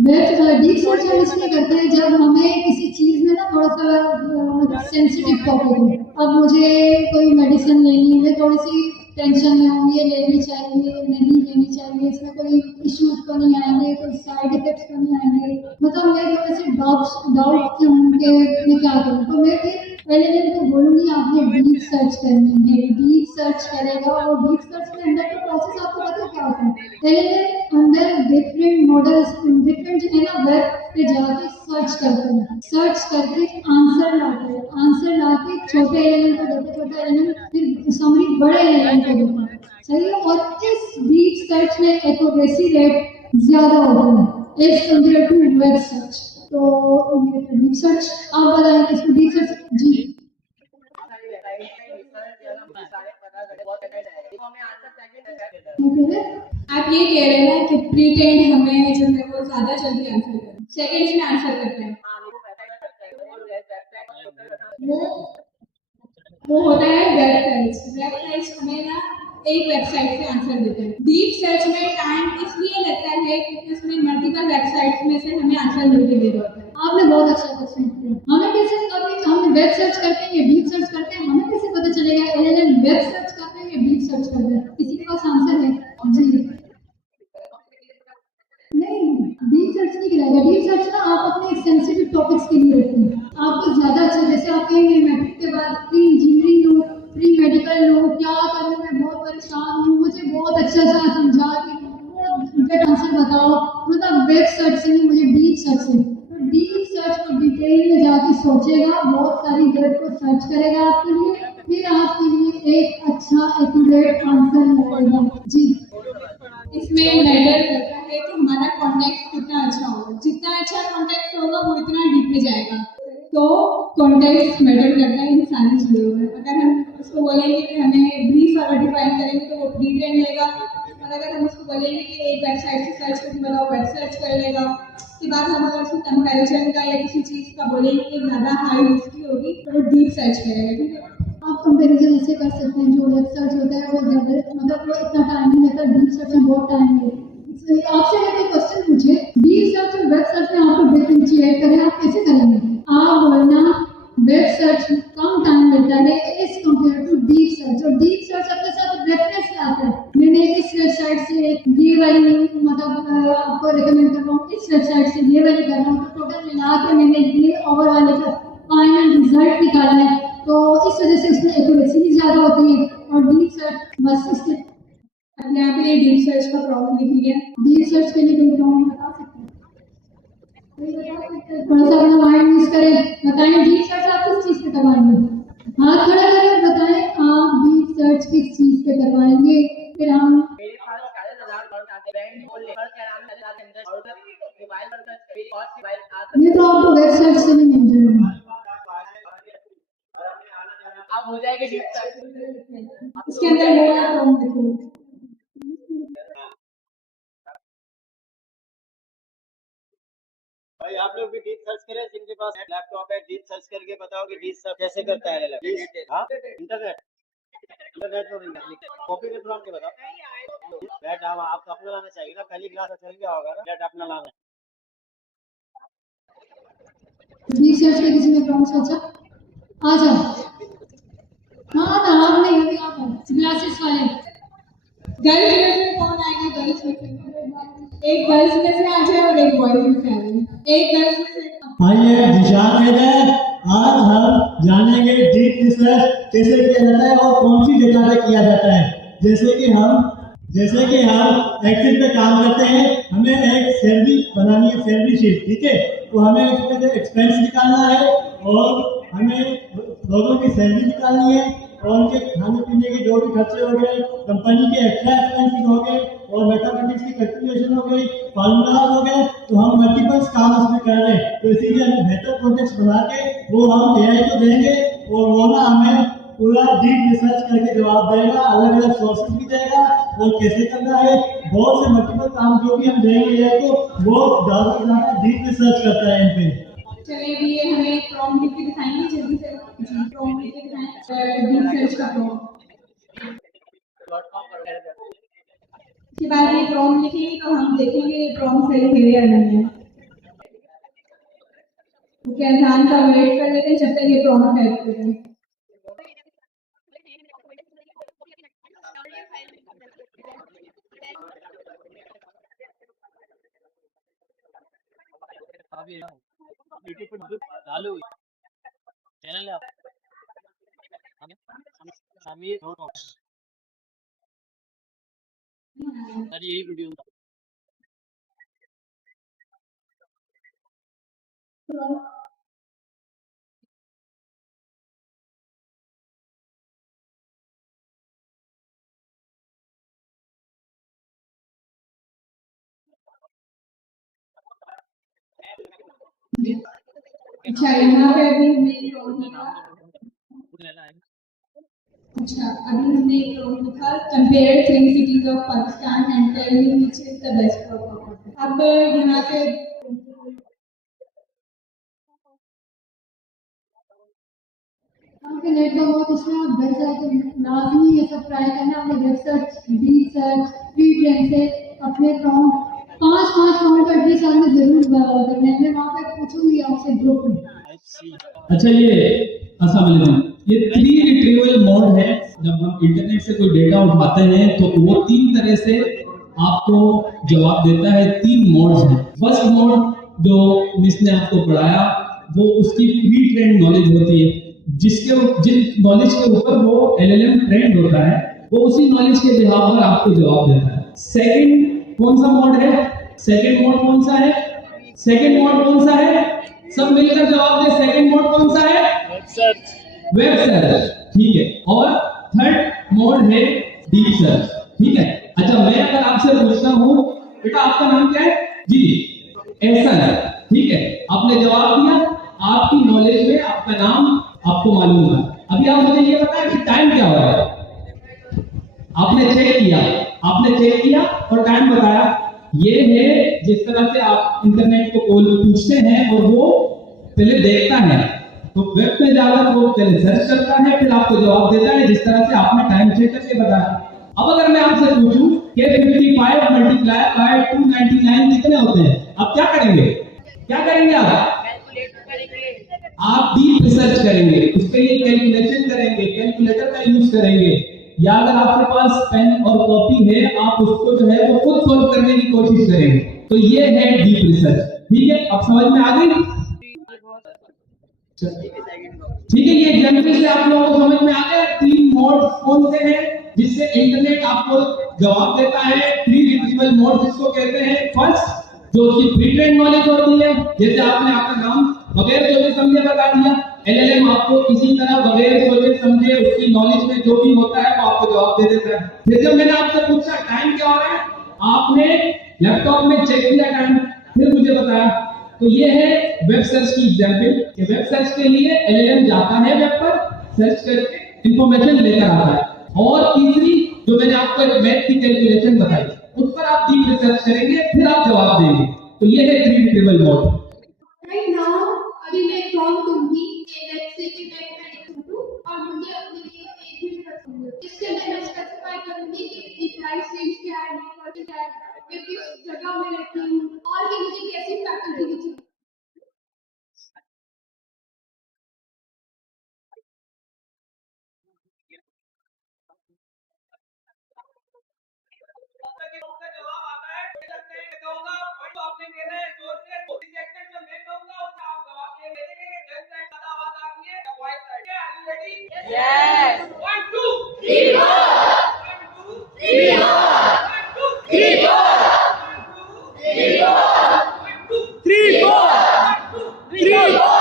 डीप सर्च हम इसलिए करते हैं जब हमें किसी चीज़ में ना थोड़ा सा सेंसिटिव टॉपिक है। अब मुझे कोई मेडिसिन लेनी है, थोड़ी सी टेंशन में हूँ, ये लेनी चाहिए नहीं लेनी चाहिए, इसमें कोई इश्यूज तो नहीं आएंगे, कोई साइड इफेक्ट्स तो नहीं आएंगे, मतलब मैं थोड़े से डाउट के उनके मैं क्या करूँ, तो मैं फिर पहले मैं बोलूँगी आपने डीप सर्च करनी है। डीप सर्च करेगा और डीप सर्च के अंदर का प्रोसेस आपको पता क्या होता है, पहले अंदर डिफरेंट मॉडल्स डिफरेंट जो है ना वेब पे जाके सर्च करते हैं, सर्च करके आंसर लाते हैं, आंसर लाके छोटे एलिमेंट को देते, छोटे एलिमेंट फिर समरी बड़े एलिमेंट को देते हैं, सही है। और इस डीप सर्च में एक्यूरेसी रेट ज्यादा होता है as compare to web search. तो डीप सर्च आप बताएं इसको डीप सर्च जी आप ये कह रहे हैं ना कि प्रीटेंड हमें जो है वो ज्यादा जल्दी आंसर करें, सेकंड्स में आंसर करते हैं, वो होता है वेब सर्च। वेब सर्च हमें ना एक वेबसाइट से आंसर देते हैं। डीप सर्च में टाइम इसलिए लगता है क्योंकि उसमें मल्टीपल वेबसाइट्स में से हमें आंसर मिलते दे रहा होता है। आपने बहुत अच्छा क्वेश्चन किया। हमें कैसे कभी हम वेब सर्च करते हैं या डीप सर्च करते हैं, हमें कैसे पता चलेगा एलएलएम वेब सर्च करते हैं या डीप सर्च करते हैं? किसी के पास आंसर है? जी नहीं, डीप सर्च नहीं गिराएगा। डीप सर्च ना आप अपने सेंसिटिव टॉपिक्स के लिए रखते हैं, आपको ज्यादा अच्छा, जैसे आप कहेंगे मैट्रिक के बाद प्री इंजीनियरिंग लो, प्री मेडिकल लो, क्या करूँ मैं बहुत परेशान हूँ, मुझे बहुत अच्छा सा समझा के बहुत आंसर बताओ, मतलब वेब सर्च से नहीं, मुझे डीप सर्च से। तो डीप सर्च को डिटेल में जाके सोचेगा, बहुत सारी वेब को सर्च करेगा आपके लिए, फिर आपके लिए एक अच्छा एक्यूरेट आंसर मिलेगा। जी इसमें मैटर करता है कि हमारा कॉन्टेक्स्ट कितना अच्छा होगा, जितना अच्छा कॉन्टेक्स्ट होगा वो इतना डीप में जाएगा। तो कॉन्टेक्स्ट मैटर करता है इन सारी चीज़ों में। अगर हम उसको बोलेंगे कि हमें ब्रीफ अगर डिफाइन करेंगे तो वो प्री ट्रेन लेगा, और अगर हम उसको बोलेंगे कि एक वेबसाइट से सर्च करके बताओ, वेब सर्च कर लेगा। उसके बाद हम अगर उसको कंपैरिजन का या किसी चीज़ का बोलेंगे कि ज़्यादा हाई रिस्की होगी तो वो डीप सर्च करेगा। ठीक है, आप कंपैरिजन ऐसे कर सकते हैं, जो वेब सर्च होता है वो ज़्यादा मतलब वो इतना टाइम नहीं लेता, डीप सर्च में बहुत टाइम लेता है। आपसे एक क्वेश्चन पूछे, डीप सर्च और वेब सर्च में आपको डिफरेंशिएट करें, आप कैसे करेंगे? आप बोलना वेब सर्च कम टाइम लेता है as compare to deep search, और डीप सर्च अपने साथ रेफरेंस लाता है, मैंने इस वेबसाइट से ये वाली मतलब आपको रिकमेंड कर रहा हूँ, इस वेबसाइट से ये वाली कर रहा हूँ, तो टोटल मिला के मैंने ये ओवरऑल का फाइनल रिजल्ट निकाला है। तो इस वजह से उसमें एक्यूरेसी भी ज़्यादा होती है। और डीप सर्च बस इसके अपने आप ही डीप सर्च का प्रॉब्लम लिख लिया। डीप सर्च के लिए कोई प्रॉब्लम बता सकते हैं? थोड़ा सा अपना माइंड यूज करें, बताएं डीप सर्च आप किस चीज़ पे करवाएंगे? हाथ खड़ा करें, बताएं आप डीप सर्च किस चीज़ पे करवाएंगे, फिर हम मेरे पास 40,000 बैंक बोल ले के आराम से लाके अंदर और मोबाइल पर मेरी कॉस्ट मोबाइल ये तो आपको वेब सर्च से नहीं मिल जाएगा। अब हो जाएगा डीप सर्च। इसके अंदर वो वाला प्रॉब्लम लिखो। भाई आप लोग भी डीप सर्च करें, जिनके पास लैपटॉप है डीप सर्च करके बताओ कि डीप सर्च कैसे करता है इंटरनेट कॉपी के प्लॉट के बताओ बैट। आपको अपना लाना चाहिए ना, पहली क्लास चल गया होगा ना, बैट अपना लाना। डीप सर्च पे किसी ने प्रॉब्लम सोचा? आ जाओ। हाँ ना, आप नहीं, अभी आप ग्लासेस वाले गर्ल्स में से कौन आएगा? गर्ल्स में से एक गर्ल्स में से आ जाए और एक बॉयज में से आ जाए। एक गर्ल्स में से आइए दिशान में जाए, आज हम जानेंगे डीप रिसर्च कैसे किया जाता है और कौन सी डेटा पे किया जाता है। जैसे कि हम एक्सेल पे काम करते हैं, हमें एक सैलरी बनानी है, सैलरी शीट, ठीक है। तो हमें उसमें से एक्सपेंस निकालना है और हमें लोगों की सैलरी निकालनी है और उनके खाने पीने के जो भी खर्चे हो गए, कंपनी के एक्स्ट्रा एक्सपेंसेस हो गए और मैथमेटिक्स की कैलकुलेशन हो गई, फार्मूला हो गए। तो हम मल्टीपल काम उसमें कर रहे हैं, तो इसीलिए हमें बेहतर प्रोजेक्ट्स बना के वो हम एआई को देंगे और वो ना हमें पूरा डीप रिसर्च करके जवाब देगा, अलग अलग सोर्सेज भी देगा और कैसे करना है। बहुत से मल्टीपल काम जो भी हम देंगे एआई को, वो ज़्यादा से ज़्यादा डीप रिसर्च करता है इन पे। चलिए भी ये हमें प्रॉम्प्ट लिख के दिखाएंगे जल्दी से। जी प्रॉम्प्ट लिख के दिखाएं डीप सर्च का प्रॉम्प्ट। इसके बाद ये प्रॉम्प्ट लिखेंगे तो हम देखेंगे प्रॉम्प्ट सही है या नहीं है। कैजान का वेट कर लेते हैं जब तक ये प्रॉब्लम हेल्प करें। यूट्यूब पे डालो चैनल है आमिर अरे यही वीडियो अच्छा यहाँ पे अभी हमने एक रोल लिखा। अच्छा अभी हमने एक रोल लिखा compare 3 cities of Pakistan and tell me which is the best performer। अब यहाँ पे आपके नेट का बहुत इसमें आप घर जाकर लाजमी ये सब ट्राई करना, अपने web search, D search, free train से अपने अकाउंट 5 काउंट का एटलीस्ट आपने जरूर करना है। मैं वहाँ पे पूछूंगी आपसे ग्रुप में। अच्छा ये अस्सलाम वालेकुम, ये 3 रिट्रीवल मोड है। जब हम इंटरनेट से कोई डेटा उठाते हैं तो वो 3 तरह से आपको जवाब देता है। 3 मोड्स हैं। फर्स्ट मोड जो मिस ने आपको पढ़ाया वो उसकी प्री ट्रेंड नॉलेज होती है, जिन नॉलेज के ऊपर वो एलएलएम ट्रेंड होता है वो उसी नॉलेज के बिहाफ पर आपको जवाब देता है। सेकंड कौन सा मोड है? सेकंड मोड कौन सा है? सेकंड मोड कौन सा है? सब मिलकर जवाब दे। सेकंड मोड कौन सा है? Web search. ठीक है। और थर्ड मोड है डीप सर्च। ठीक है। अच्छा मैं अगर आपसे पूछता हूँ बेटा आपका नाम क्या है? जी एहसन। ठीक है, आपने जवाब दिया, आपकी नॉलेज में आपका नाम आपको मालूम था। अभी आप मुझे ये बताएं कि टाइम क्या हो रहा है? आपने चेक किया और टाइम बताया। ये है जिस तरह से आप इंटरनेट को कॉल पूछते हैं और वो पहले देखता है, तो वेब पे जाकर वो पहले सर्च करता है फिर आपको जवाब देता है, जिस तरह से आपने टाइम चेक करके बताया। अब अगर मैं आपसे पूछूं कि 55 मल्टीप्लाई बाय 299 कितने होते हैं, आप क्या करेंगे? आप डीप रिसर्च करेंगे, उसके लिए कैलकुलेशन करेंगे, कैलकुलेटर का यूज करेंगे, या अगर आपके पास पेन और कॉपी है आप उसको जो है वो खुद सॉल्व करने की कोशिश करेंगे। तो ये है डीप रिसर्च। ठीक है, अब समझ में आ गई? ठीक है, ये एग्जाम्पल से आप लोगों को समझ में आ गया 3 मोड कौन से हैं जिससे इंटरनेट आपको जवाब देता है। 3 रिट्रीवल मोड जिसको कहते हैं। फर्स्ट जो उसकी प्री ट्रेन नॉलेज होती है, जैसे आपने आपका नाम बगैर सोचे समझे बता दिया, एलएलएम आपको किसी तरह बगैर सोचे समझे उसकी नॉलेज में जो भी होता है वो आपको जवाब दे देता है। फिर जब मैंने आपसे पूछा टाइम क्या हो रहा है, आपने लैपटॉप में चेक किया टाइम, फिर मुझे बताया। तो ये है वेब सर्च की एग्जांपल कि वेब सर्च के लिए एलएलएम जाता है वेब पर, सर्च करके इंफॉर्मेशन लेकर आता है। और तीसरी जो मैंने आपको एक मैथ की कैलकुलेशन बताई उस पर आप डीप रिसर्च करेंगे फिर आप जवाब देंगे। तो ये है 3 रिट्रीवल मोड। राइट नाउ अभी मैं प्रॉम्प्ट दूंगी कि लेट्स से कि मैं एडिट करूं और मुझे अपने लिए एक मिनट रखूंगी। इसके लिए मैं स्पेसिफाई करूंगी कि प्राइस रेंज क्या है, नेटवर्क क्या है, मैं किस जगह में रहती हूँ और कि मुझे कैसी फैकल्टी चाहिए। जवाब आता है कहूंगा तो आपने कहना है जोर से रिजेक्टेड जो मैं कहूंगा उसका आप जवाब दे देंगे। लेफ्ट साइड का आवाज आ रही है right side. Are you ready? Yes. 1 2 3 4 1 2 3 4 1 2 3 4 1 2 3 4 1 2 3 4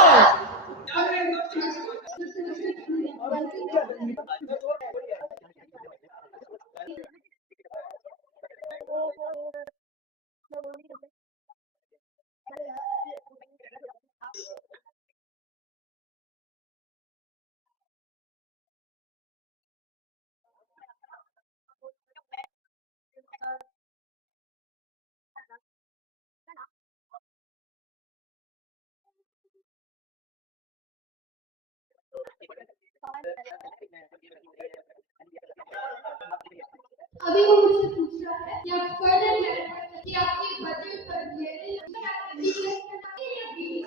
अभी वो मुझसे पूछ रहा है कि आप फर्दर क्लैरिफाई कि आपके बजट पर ये या बिजनेस करना है या बीडी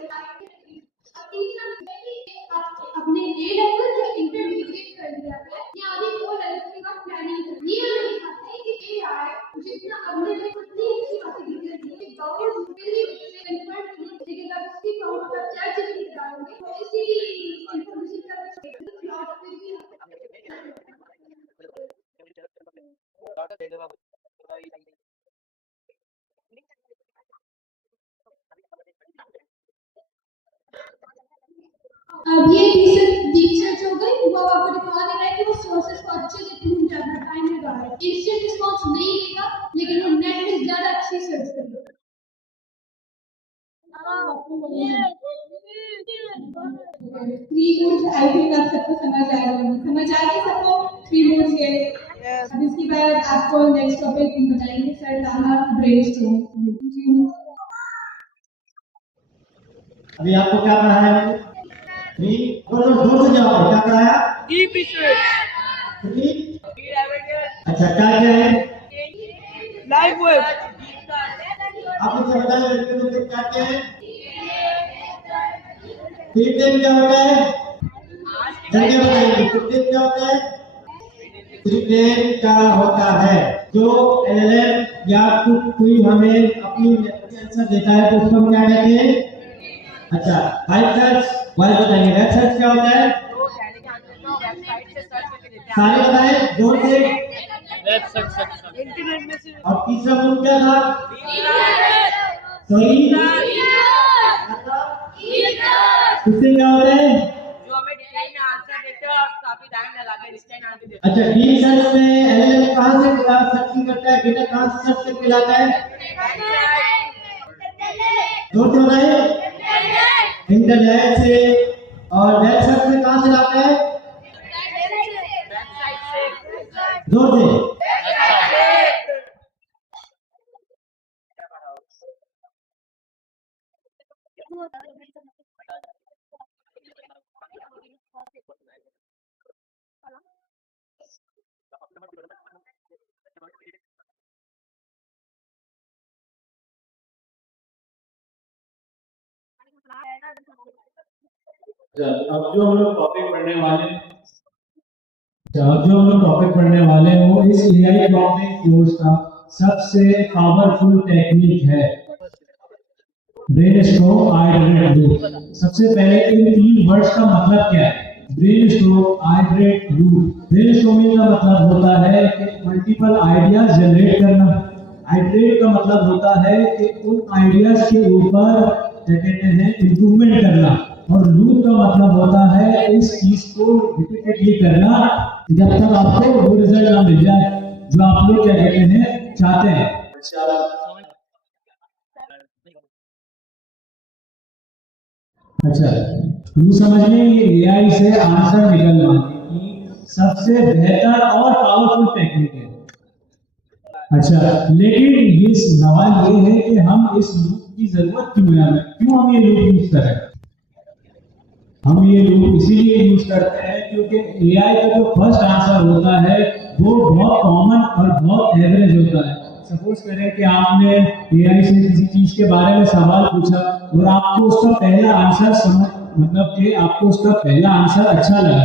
अब ये रिसर्च हो गई, वो आपको दिखा दे रहा है कि वो सोर्सेस को अच्छे से ढूंढ जाना, टाइम लगा रहा है, इंस्टेंट रिस्पॉन्स नहीं देगा, लेकिन वो नेट में ज्यादा अच्छी सर्च करेगा। थ्री मूड्स आई थिंक आप सबको समझ आ रहे होंगे, समझ आ रहे सबको थ्री मूड्स के। अब इसके बाद आपको नेक्स्ट टॉपिक बताएंगे सर लामा ब्रेनस्टॉर्म। अभी आपको क्या पढ़ाया है? जोर से जवाब, क्या पढ़ाया? अच्छा, क्या क्या है? लाइव वेब आप मुझे बताइए लड़के लोग के क्या क्या है? थ्री टेन क्या होता है? जल्दी बताइए, थ्री टेन क्या होता है? थ्री टेन क्या होता है? जो एलएलएम या कोई हमें अपनी आंसर देता है तो उसको हम क्या कहते हैं? अच्छा, वाइब सर्च, वाइब बताइए, वेब सर्च क्या होता है? सारे बताएं जोर से। इंटरनेट में से और तीसरा गुण क्या था? सही, इससे क्या होता है? जो हमें डिटेल में आंसर देते हैं और काफी टाइम लगाते हैं इंस्टेंट आंसर देते अच्छा, डीप सर्च में एलएलएम कहां से सर्च करता है? डेटा कहां से सर्च करके लाता है? जोर से बताइए। इंटरनेट से। और वेब सर्च में कहां से लाता है? जोर से। अब जो हम लोग टॉपिक पढ़ने वाले हैं वो इस एआई टॉपिक कोर्स का सबसे पावरफुल टेक्निक है, ब्रेनस्टॉर्म आइटरेट लूप। सबसे पहले इन तीन वर्ड्स का मतलब क्या है? Brainstorm iterate loop. ब्रेनस्टॉर्मिंग का मतलब होता है कि मल्टीपल आइडियाज जनरेट करना। आइटरेट का मतलब होता है कि उन आइडियाज के ऊपर क्या कहते हैं इम्प्रूवमेंट करना। और लूप का मतलब होता है इस चीज को रिपीटेडली करना जब तक आपको वो रिजल्ट ना मिल जाए जो आप लोग क्या कहते हैं चाहते हैं। अच्छा, यूँ समझ लें ये एआई से आंसर निकलवाने की सबसे बेहतर और पावरफुल टेक्निक है। अच्छा, लेकिन ये सवाल ये है कि हम इस लूप की जरूरत क्यों हम ये लूप यूज करें? हम ये लूप इसीलिए यूज करते हैं क्योंकि एआई का जो फर्स्ट आंसर होता है वो बहुत कॉमन और बहुत एवरेज होता है। सपोज करें कि आपने एआई से किसी चीज के बारे में सवाल पूछा और आपको उसका पहला आंसर अच्छा लगा।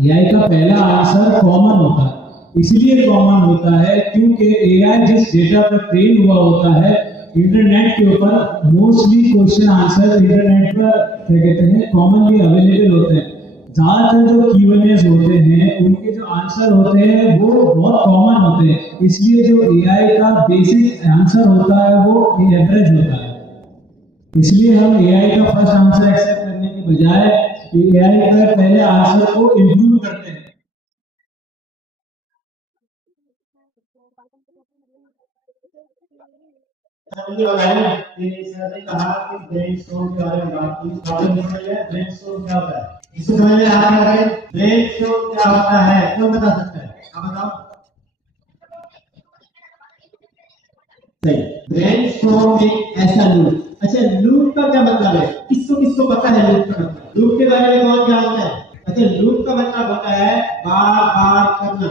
एआई का पहला आंसर कॉमन होता है, इसलिए कॉमन होता है क्योंकि एआई जिस डेटा पर ट्रेन हुआ होता है इंटरनेट के ऊपर, मोस्टली क्वेश्चन आंसर इंटरनेट पर क्या कहते हैं कॉमनली अवेलेबल होते हैं। ज्यादातर जो Q&As होते हैं उनके जो आंसर होते हैं वो बहुत कॉमन होते हैं, इसलिए जो एआई का बेसिक आंसर होता है वो एवरेज होता है। इसलिए हम एआई का फर्स्ट आंसर एक्सेप्ट करने के बजाय एआई का पहले आंसर को इम्प्रूव करते हैं। कहा कि ब्रेनस्टॉर्म के बारे में बात की, ब्रेनस्टॉर्म क्या होता है? इससे पहले आप ब्रेनस्टॉर्म क्या होता है कौन बता सकता है? आप बताओ। सही, ब्रेनस्टॉर्म एक ऐसा लूप। अच्छा, लूप का क्या मतलब है? किसको पता है लूप का मतलब? लूप के बारे में कौन जानता है? अच्छा, लूप का मतलब होता है बार बार करना,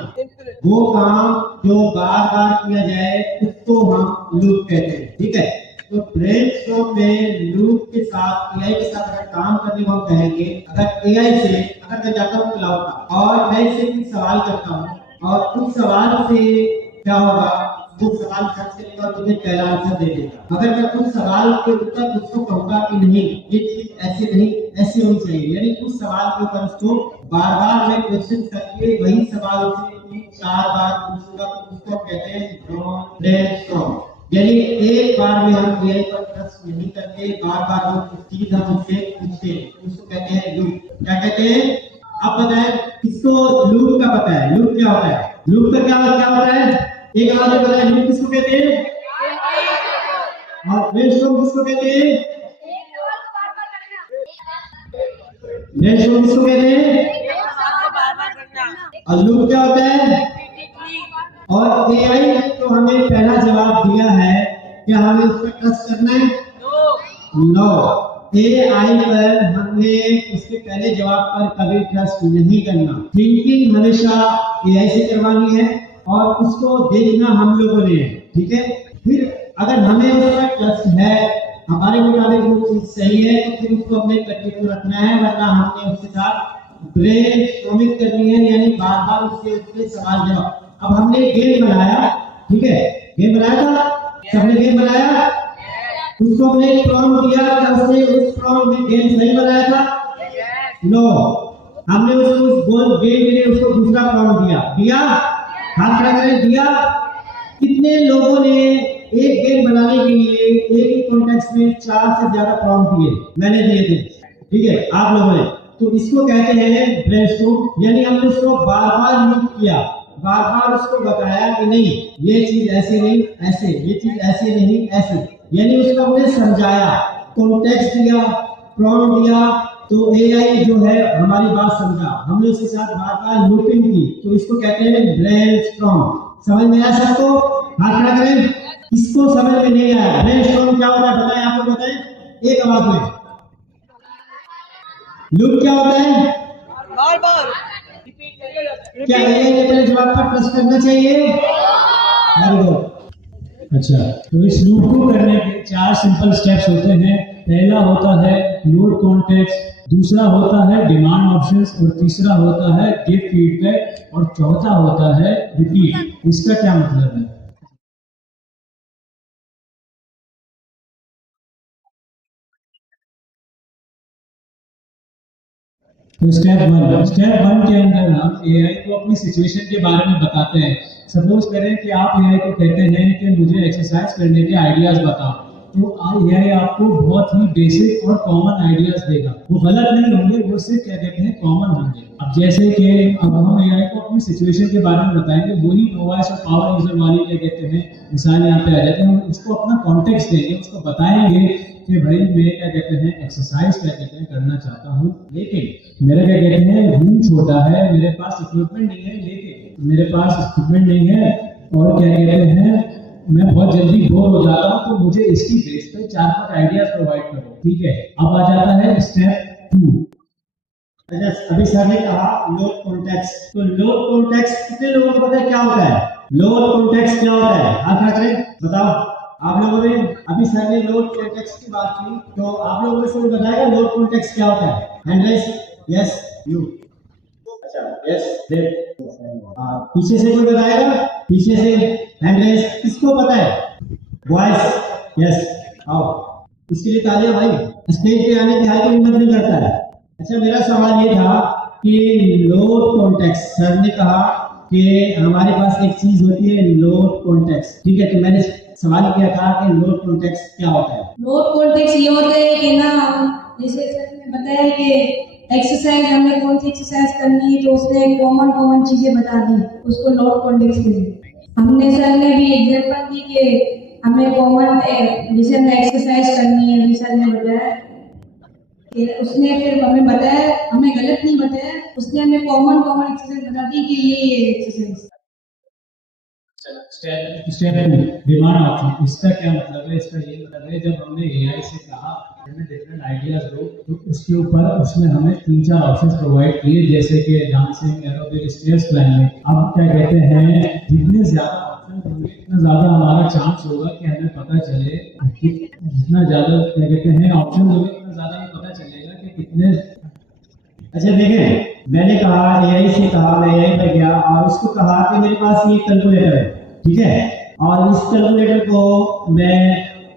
वो काम जो बार बार किया जाए उसको हम लूप कहते हैं। ठीक है, तो ब्रेनस्टॉर्म में लूप के साथ एआई के साथ अगर काम करने को हम कहेंगे, अगर एआई से अगर मैं जाता हूँ क्लाउड पर और मैं इससे कुछ सवाल करता हूँ और उस सवाल से क्या होगा, वो सवाल सर्च करेगा और मुझे पहला आंसर दे देगा। अगर मैं उस सवाल के उत्तर उसको कहूंगा कि नहीं ये चीज ऐसे नहीं ऐसे होनी चाहिए, यानी उस सवाल के ऊपर उसको बार बार मैं क्वेश्चन करके वही सवाल उसे 3-4 बार पूछूंगा, तो उसको कहते हैं ब्रेनस्टॉर्म। यानी एक बार में हम एआई पर ट्रस्ट नहीं करते, बार बार हम चीज हम उससे पूछते हैं, उसको कहते हैं लूप। क्या कहते हैं? आप बताएं किसको लूप का पता है? लूप क्या होता है? लूप का क्या होता है? एक आवाज में बताएं, लूप किसको कहते हैं और ब्रेनस्टॉर्म किसको कहते हैं? ब्रेनस्टॉर्म किसको कहते हैं? और लूप क्या होता है? और एआई तो हमें पहला जवाब दिया है, क्या हमें उस पर ट्रस्ट करना है? नो। एआई पर हमें उसके पहले जवाब पर कभी ट्रस्ट नहीं करना। थिंकिंग हमेशा एआई से करवानी है और उसको देखना हम लोगों ने है, ठीक है? फिर अगर हमें उस पर ट्रस्ट है, हमारे मुताबिक वो चीज सही है, तो फिर उसको अपने कट्टे को रखना है, वरना हमने उसके साथ ब्रेनस्टॉर्मिंग करनी है, यानी बार बार उसके सवाल जवाब। अब हमने गेम बनाया, ठीक है? गेम बनाया था, सबने गेम बनाया, उसको हमने एक प्रॉम्प्ट दिया, क्या उसने उस प्रॉम्प्ट में गेम सही बनाया था? नो। हमने उसको उस गेम के लिए उसको दूसरा प्रॉम्प्ट दिया, हाथ खड़ा करें, दिया। कितने लोगों ने एक गेम बनाने के लिए एक ही कॉन्टेक्स्ट में 4 से ज्यादा प्रॉम्प्ट दिए? मैंने दिए थे, ठीक है, आप लोगों ने। तो इसको कहते हैं ब्रेनस्टॉर्म, यानी हमने उसको बार बार लूप किया, बार बार उसको बताया कि नहीं ये चीज ऐसे नहीं ऐसे, ये चीज ऐसे नहीं ऐसे, यानी उसको हमने समझाया, कॉन्टेक्स्ट दिया, प्रॉम्प्ट दिया, तो एआई जो है हमारी बात समझा, हमने उसके साथ बार बार लूपिंग की, तो इसको कहते हैं ब्रेनस्टॉर्म। समझ में आया सबको? हाथ खड़ा करें। इसको समझ में नहीं आया ब्रेनस्टॉर्म क्या होता है बताएं, आप लोग बताएं एक आवाज में। लूप क्या होता है? बार बार क्या एआई के पहले जवाब पर ट्रस्ट करना चाहिए? Very good. अच्छा, तो इस लूप को करने के 4 सिंपल स्टेप्स होते हैं। पहला होता है लोड कॉन्टेक्स्ट, दूसरा होता है डिमांड ऑप्शंस, और तीसरा होता है गिव फीडबैक, और चौथा होता है रिपीट। इसका क्या मतलब है? तो स्टेप वन के अंदर हम एआई को अपनी सिचुएशन के बारे में बताते हैं। सपोज करें कि आप एआई को कहते हैं कि मुझे एक्सरसाइज करने के आइडियाज बताओ, तो एआई आपको बहुत ही बेसिक और कॉमन आइडियाज देगा। वो गलत नहीं होंगे, वो सिर्फ क्या कहते हैं कॉमन होंगे। अब जैसे कि अब हम एआई को अपनी सिचुएशन के बारे में बताएंगे, वही नोवाइस और पावर यूजर वाली क्या कहते हैं मिसाल यहाँ पे आ जाते हैं। हम उसको अपना कॉन्टेक्स्ट देंगे, उसको बताएंगे कि भाई मैं क्या कहते हैं एक्सरसाइज क्या कहते हैं करना चाहता हूँ, लेकिन मेरा क्या कहते हैं रूम छोटा है, मेरे पास इक्विपमेंट नहीं है, लेकिन मेरे पास इक्विपमेंट नहीं है, और क्या कहते हैं मैं बहुत जल्दी बोर हो जाता हूँ, तो मुझे इसकी बेस पे 4-5 आइडियाज प्रोवाइड करो, ठीक है? अब आ जाता है स्टेप 2। अभी सर ने कहा लोड कॉन्टेक्स्ट, तो लोड कॉन्टेक्स्ट कितने लोगों को पता है क्या होता है? लोड कॉन्टेक्स्ट क्या होता है? हाथ खड़ा करें, बताओ आप लोगों ने। अभी सर ने लोड कॉन्टेक्स्ट की बात की, तो आप लोगों से बताएगा लोड कॉन्टेक्स्ट क्या होता है? हैंड रेज, यस यू, अच्छा यस देव, पीछे से कोई बताएगा? पीछे से हैंड रेज, किसको पता है? वॉइस, यस आओ, इसके लिए तालियां भाई। स्टेज पे आने की हर कोई हिम्मत नहीं करता है। अच्छा, मेरा सवाल ये था कि लोड कॉन्टेक्स्ट, सर ने कहा कि हमारे पास एक चीज होती है लोड कॉन्टेक्स्ट, ठीक है? तो मैंने सवाल किया था कि लोड कॉन्टेक्स्ट क्या होता है? लोड कॉन्टेक्स्ट ये होता है कि ना, जैसे सर ने बताया कि एक्सरसाइज हमें कौन सी एक्सरसाइज करनी है, तो उसने कॉमन चीजें बता दी, उसको लोड कॉन्टेक्स्ट कहते हैं। हमने सर ने भी एग्जांपल दी कि हमें कॉमन जैसे हमें एक्सरसाइज करनी है, सर ने बताया कि उसने फिर हमें बताया, हमें गलत नहीं बताया, उसने हमें कॉमन एक्सरसाइज बता दी कि ये एक्सरसाइज। Step 2 demand option. इसका क्या मतलब है? इसका ये मतलब है जब हमने एआई से कहा हमें डिफरेंट आइडियाज दो, तो उसके ऊपर उसने हमें 3-4 ऑप्शंस प्रोवाइड किए, जैसे कि डांसिंग, एरोबिक, स्टेयर्स क्लाइंबिंग। अब क्या कहते हैं जितने ज्यादा ऑप्शन होंगे उतना ज्यादा हमारा चांस होगा कि हमें पता चले कि जितना ज्यादा क्या कहते हैं ऑप्शन होंगे उतना ज्यादा ये पता चलेगा कि कितने। अच्छा देखें, मैंने कहा एआई से कहा, मैं एआई पर गया और उसको कहा कि मेरे पास ये कैलकुलेटर है, ठीक है? और इस कैलकुलेटर को मैं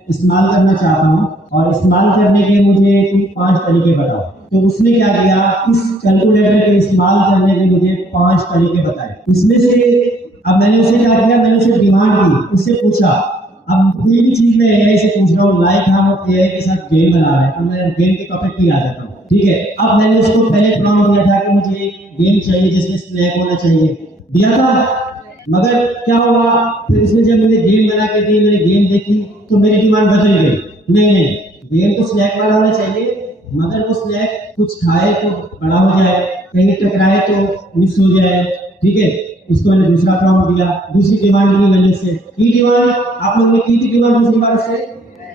इस्तेमाल करना चाहता हूँ, और इस्तेमाल करने के मुझे 5 तरीके बताओ। तो उसने क्या किया, इस कैलकुलेटर के इस्तेमाल करने के मुझे 5 तरीके बताए। इसमें से अब मैंने उसे क्या किया, मैंने उसे डिमांड की, उससे पूछा अब कोई भी चीज मैं एआई से पूछ रहा हूँ, लाइक हम एआई के साथ गेम बना रहे हैं, अब मैं गेम के टॉपिक पे आ जाता हूँ, ठीक है। अब मैंने उसको पहले प्रॉम्प्ट दिया था कि मुझे एक गेम चाहिए जिसमें स्नैक होना चाहिए, दिया था, मगर क्या हुआ, फिर उसने जब मैंने गेम बना के दी, मैंने गेम देखी तो मेरी डिमांड बदल गई, नहीं गेम तो स्नैक वाला होना चाहिए, मगर वो स्नैक कुछ खाए तो बड़ा हो जाए, कहीं टकराए तो मिस हो जाए, ठीक है। उसको मैंने दूसरा प्रॉम्प्ट दिया, दूसरी डिमांड दी मैंने उससे, की डिमांड आप लोगों ने की थी डिमांड दूसरी बार से,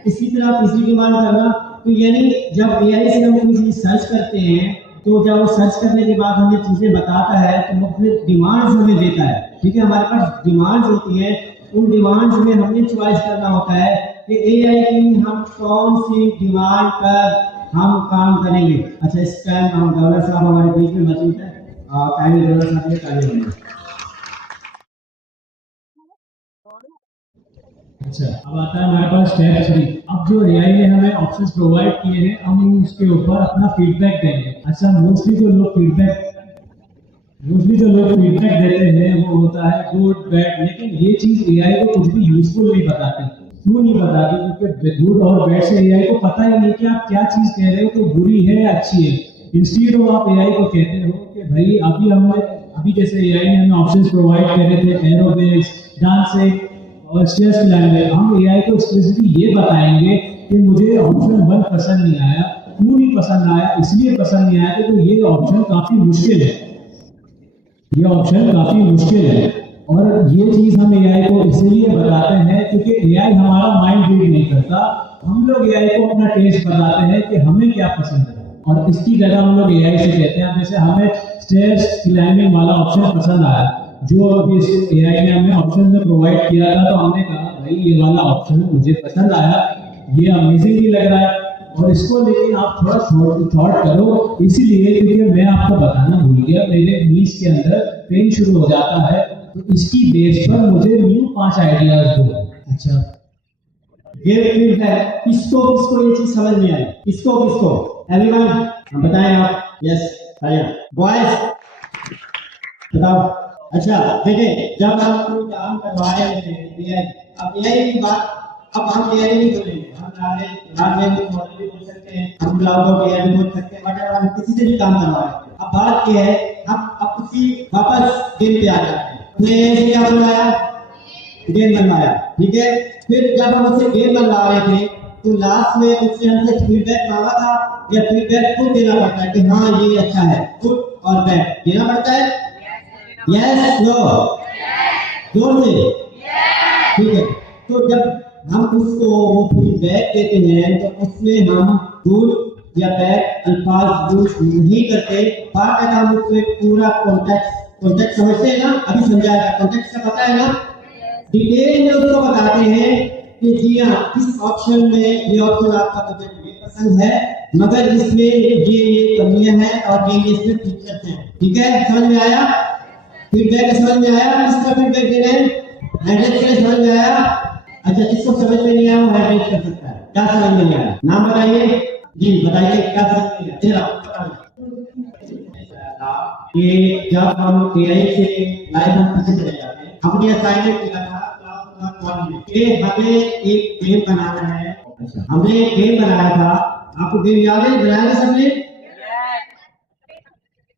इसी तरह तीसरी डिमांड करना। तो यानी जब एआई से हम कोई चीज सर्च करते हैं तो जब वो सर्च करने के बाद हमें चीजें बताता है तो वो अपने डिमांड्स हमें देता है, ठीक है। हमारे पास डिमांड्स होती हैं, उन डिमांड्स में हमने चॉइस करना होता है कि एआई की हम कौन सी डिमांड पर हम काम करेंगे। अच्छा, इस टाइम हम गवर्नर साहब हमारे बीच में मौजूद है, टाइम गवर्नर साहब ने ताली बजाई। अच्छा, अब आता है हमारे पास स्टेप 3। अब जो एआई ने हमें ऑप्शंस प्रोवाइड किए हैं, हम उसके ऊपर अपना फीडबैक देंगे। अच्छा, मोस्टली जो लोग फीडबैक देते हैं वो होता है गुड बैड, लेकिन ये चीज एआई को कुछ भी यूजफुल नहीं बताती। क्यों नहीं बताती? क्योंकि गुड और बैड से एआई को पता ही नहीं कि आप क्या चीज कह रहे हो, तो बुरी है या अच्छी है। इंस्टीड ऑफ आप एआई को कहते हो कि भाई अभी जैसे एआई ने हमें ऑप्शंस प्रोवाइड करे थे, एरोबिक्स, डांसिंग और स्टेयर्स क्लाइंबिंग, हम एआई को स्पेसिफिकली ये बताएंगे कि मुझे ऑप्शन 1 पसंद नहीं आया। क्यों नहीं पसंद आया? इसलिए पसंद नहीं आया कि ये ऑप्शन काफी मुश्किल है, ये ऑप्शन काफी मुश्किल है। और ये चीज हम एआई को इसलिए बताते हैं क्योंकि एआई हमारा माइंड रीड नहीं करता। हम लोग एआई को अपना टेस्ट बताते हैं कि हमें क्या पसंद है, और इसकी जगह हम लोग एआई से कहते हैं, जैसे हमें स्टेयर्स क्लाइंबिंग वाला ऑप्शन पसंद आया, जो अभी एआई ने हमें ऑप्शन में प्रोवाइड किया था, तो हमने कहा भाई ये वाला ऑप्शन मुझे पसंद आया, ये अमेजिंग भी लग रहा है, और इसको लेकिन आप थोड़ा थॉट करो। इसीलिए क्योंकि मैं आपको बताना भूल गया, मेरे नीज के अंदर पेन शुरू हो जाता है, तो इसकी बेस पर मुझे न्यू 5 आइडियाज दो। अच्छा, गिव फीडबैक, किसको ये चीज समझ में आई, किसको एवरीवन बताएं आप। यस, बॉयज बताओ। अच्छा देखिए, जब हम कोई काम करवा रहे हैं, अब एआई की बात, अब हम एआई नहीं बोलेंगे, हम लैंग्वेज मॉडल भी बोल सकते हैं, हम क्लाउड ऑफ एआई भी बोल सकते हैं, बट हम किसी से भी काम करवा रहे हैं। अब बात क्या है, हम अब उसी वापस गेम पे आ जाते हैं। हमने क्या बनवाया, गेम बनवाया, ठीक है। फिर जब हम उससे गेम बनवा रहे थे तो लास्ट में उससे हमसे फीडबैक मांगा था, या फीडबैक खुद देना पड़ता है कि हाँ ये अच्छा है, गुड और बैड देना पड़ता है। यस नो, जोर से, ठीक है। तो जब हम उसको वो फीडबैक देते हैं तो उसमें हम गुड या बैड अल्फाज यूज नहीं करते, बात है हम उसको पूरा कॉन्टेक्स्ट समझते हैं ना, अभी समझाया, कॉन्टेक्स्ट का पता है ना, डिटेल में उसको बताते हैं कि जी हाँ इस ऑप्शन में ये ऑप्शन आपका मुझे पसंद है, मगर इसमें ये कमियां हैं और ये इसमें फीचर्स हैं, ठीक है। समझ में आया? फीडबैक समझ में आया? किसका फीडबैक देना है? हैंडल के समझ में आया? अच्छा, जिसको समझ में नहीं आया वो हैंडल कर सकता है। क्या समझ में नहीं आया? नाम बताइए जी, बताइए क्या समझ में आया? कि जब हम एआई से लाइव हम पीछे चले जाते हैं, हमने असाइनमेंट किया था कि हमें एक गेम बनाना है। हमने एक गेम बनाया था, आपको गेम याद है? बनाया था सबने?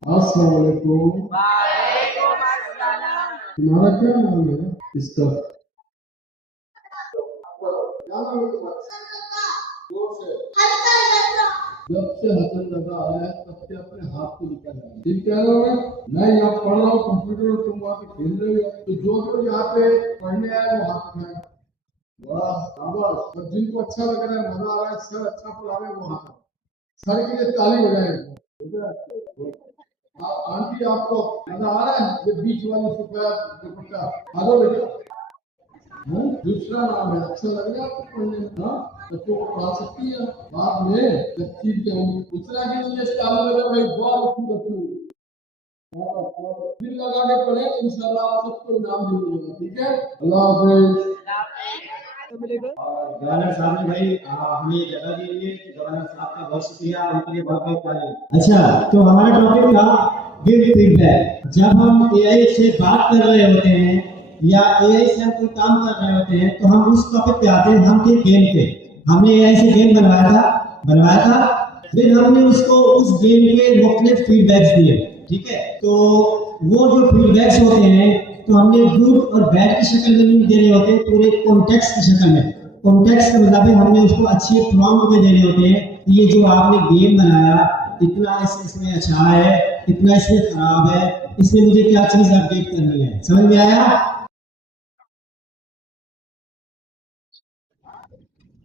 अस्सलाम वालेकुम। तुम्हारा क्या नाम है? इसका जब से हसन लगा आया तब से अपने हाथ को निकल रहा है। ठीक कह रहे हो? मैं यहाँ पढ़ रहा हूँ कंप्यूटर और तुम वहाँ पे खेल रहे हो, तो जो यहाँ पे पढ़ने आए वो हाथ में, वाह शाबाश। और जिनको अच्छा लग रहा है, मजा आ रहा है, सर अच्छा पढ़ा रहे हैं, वो हाथ, सर के लिए ताली बजाएं। आंटी आपको मजा आ रहा है? ये बीच वाली दुपट्टा आ दो बेटा। दूसरा नाम है, अच्छा लग रहा है आपको पढ़ने में? हाँ, बच्चों को पढ़ा सकती है बाद में जब चीज जाऊंगी। दूसरा के लिए चालू लगा भाई, दिल लगा के पढ़े, इंशाल्लाह आप सबको इनाम मिलेगा, ठीक है। अल्लाह हाफिज। गवर्नर साहब ने भाई हमें जगह दी है, गवर्नर साहब का बहुत शुक्रिया, उनके लिए बहुत बहुत ताली। अच्छा, तो हमारा टॉपिक था गिव फीडबैक। जब हम एआई से बात कर रहे होते हैं या एआई से हम कोई काम कर रहे होते हैं तो हम उस टॉपिक पे आते हैं, हम थे गेम पे, हमने एआई से गेम बनवाया था, फिर हमने उसको उस गेम के मुख्तलिफ फीडबैक्स दिए, ठीक है। तो वो जो फीडबैक्स होते हैं तो हमने गुड और बैड की शक्ल में नहीं देने होते, पूरे कॉन्टेक्स्ट की शक्ल में। कॉन्टेक्स्ट का मतलब है हमने उसको अच्छे प्रॉम्प्ट में देने होते हैं, ये जो आपने गेम बनाया इतना इसमें अच्छा है, इतना इसमें खराब है, इसमें मुझे क्या चीज अपडेट करनी है, समझ में आया?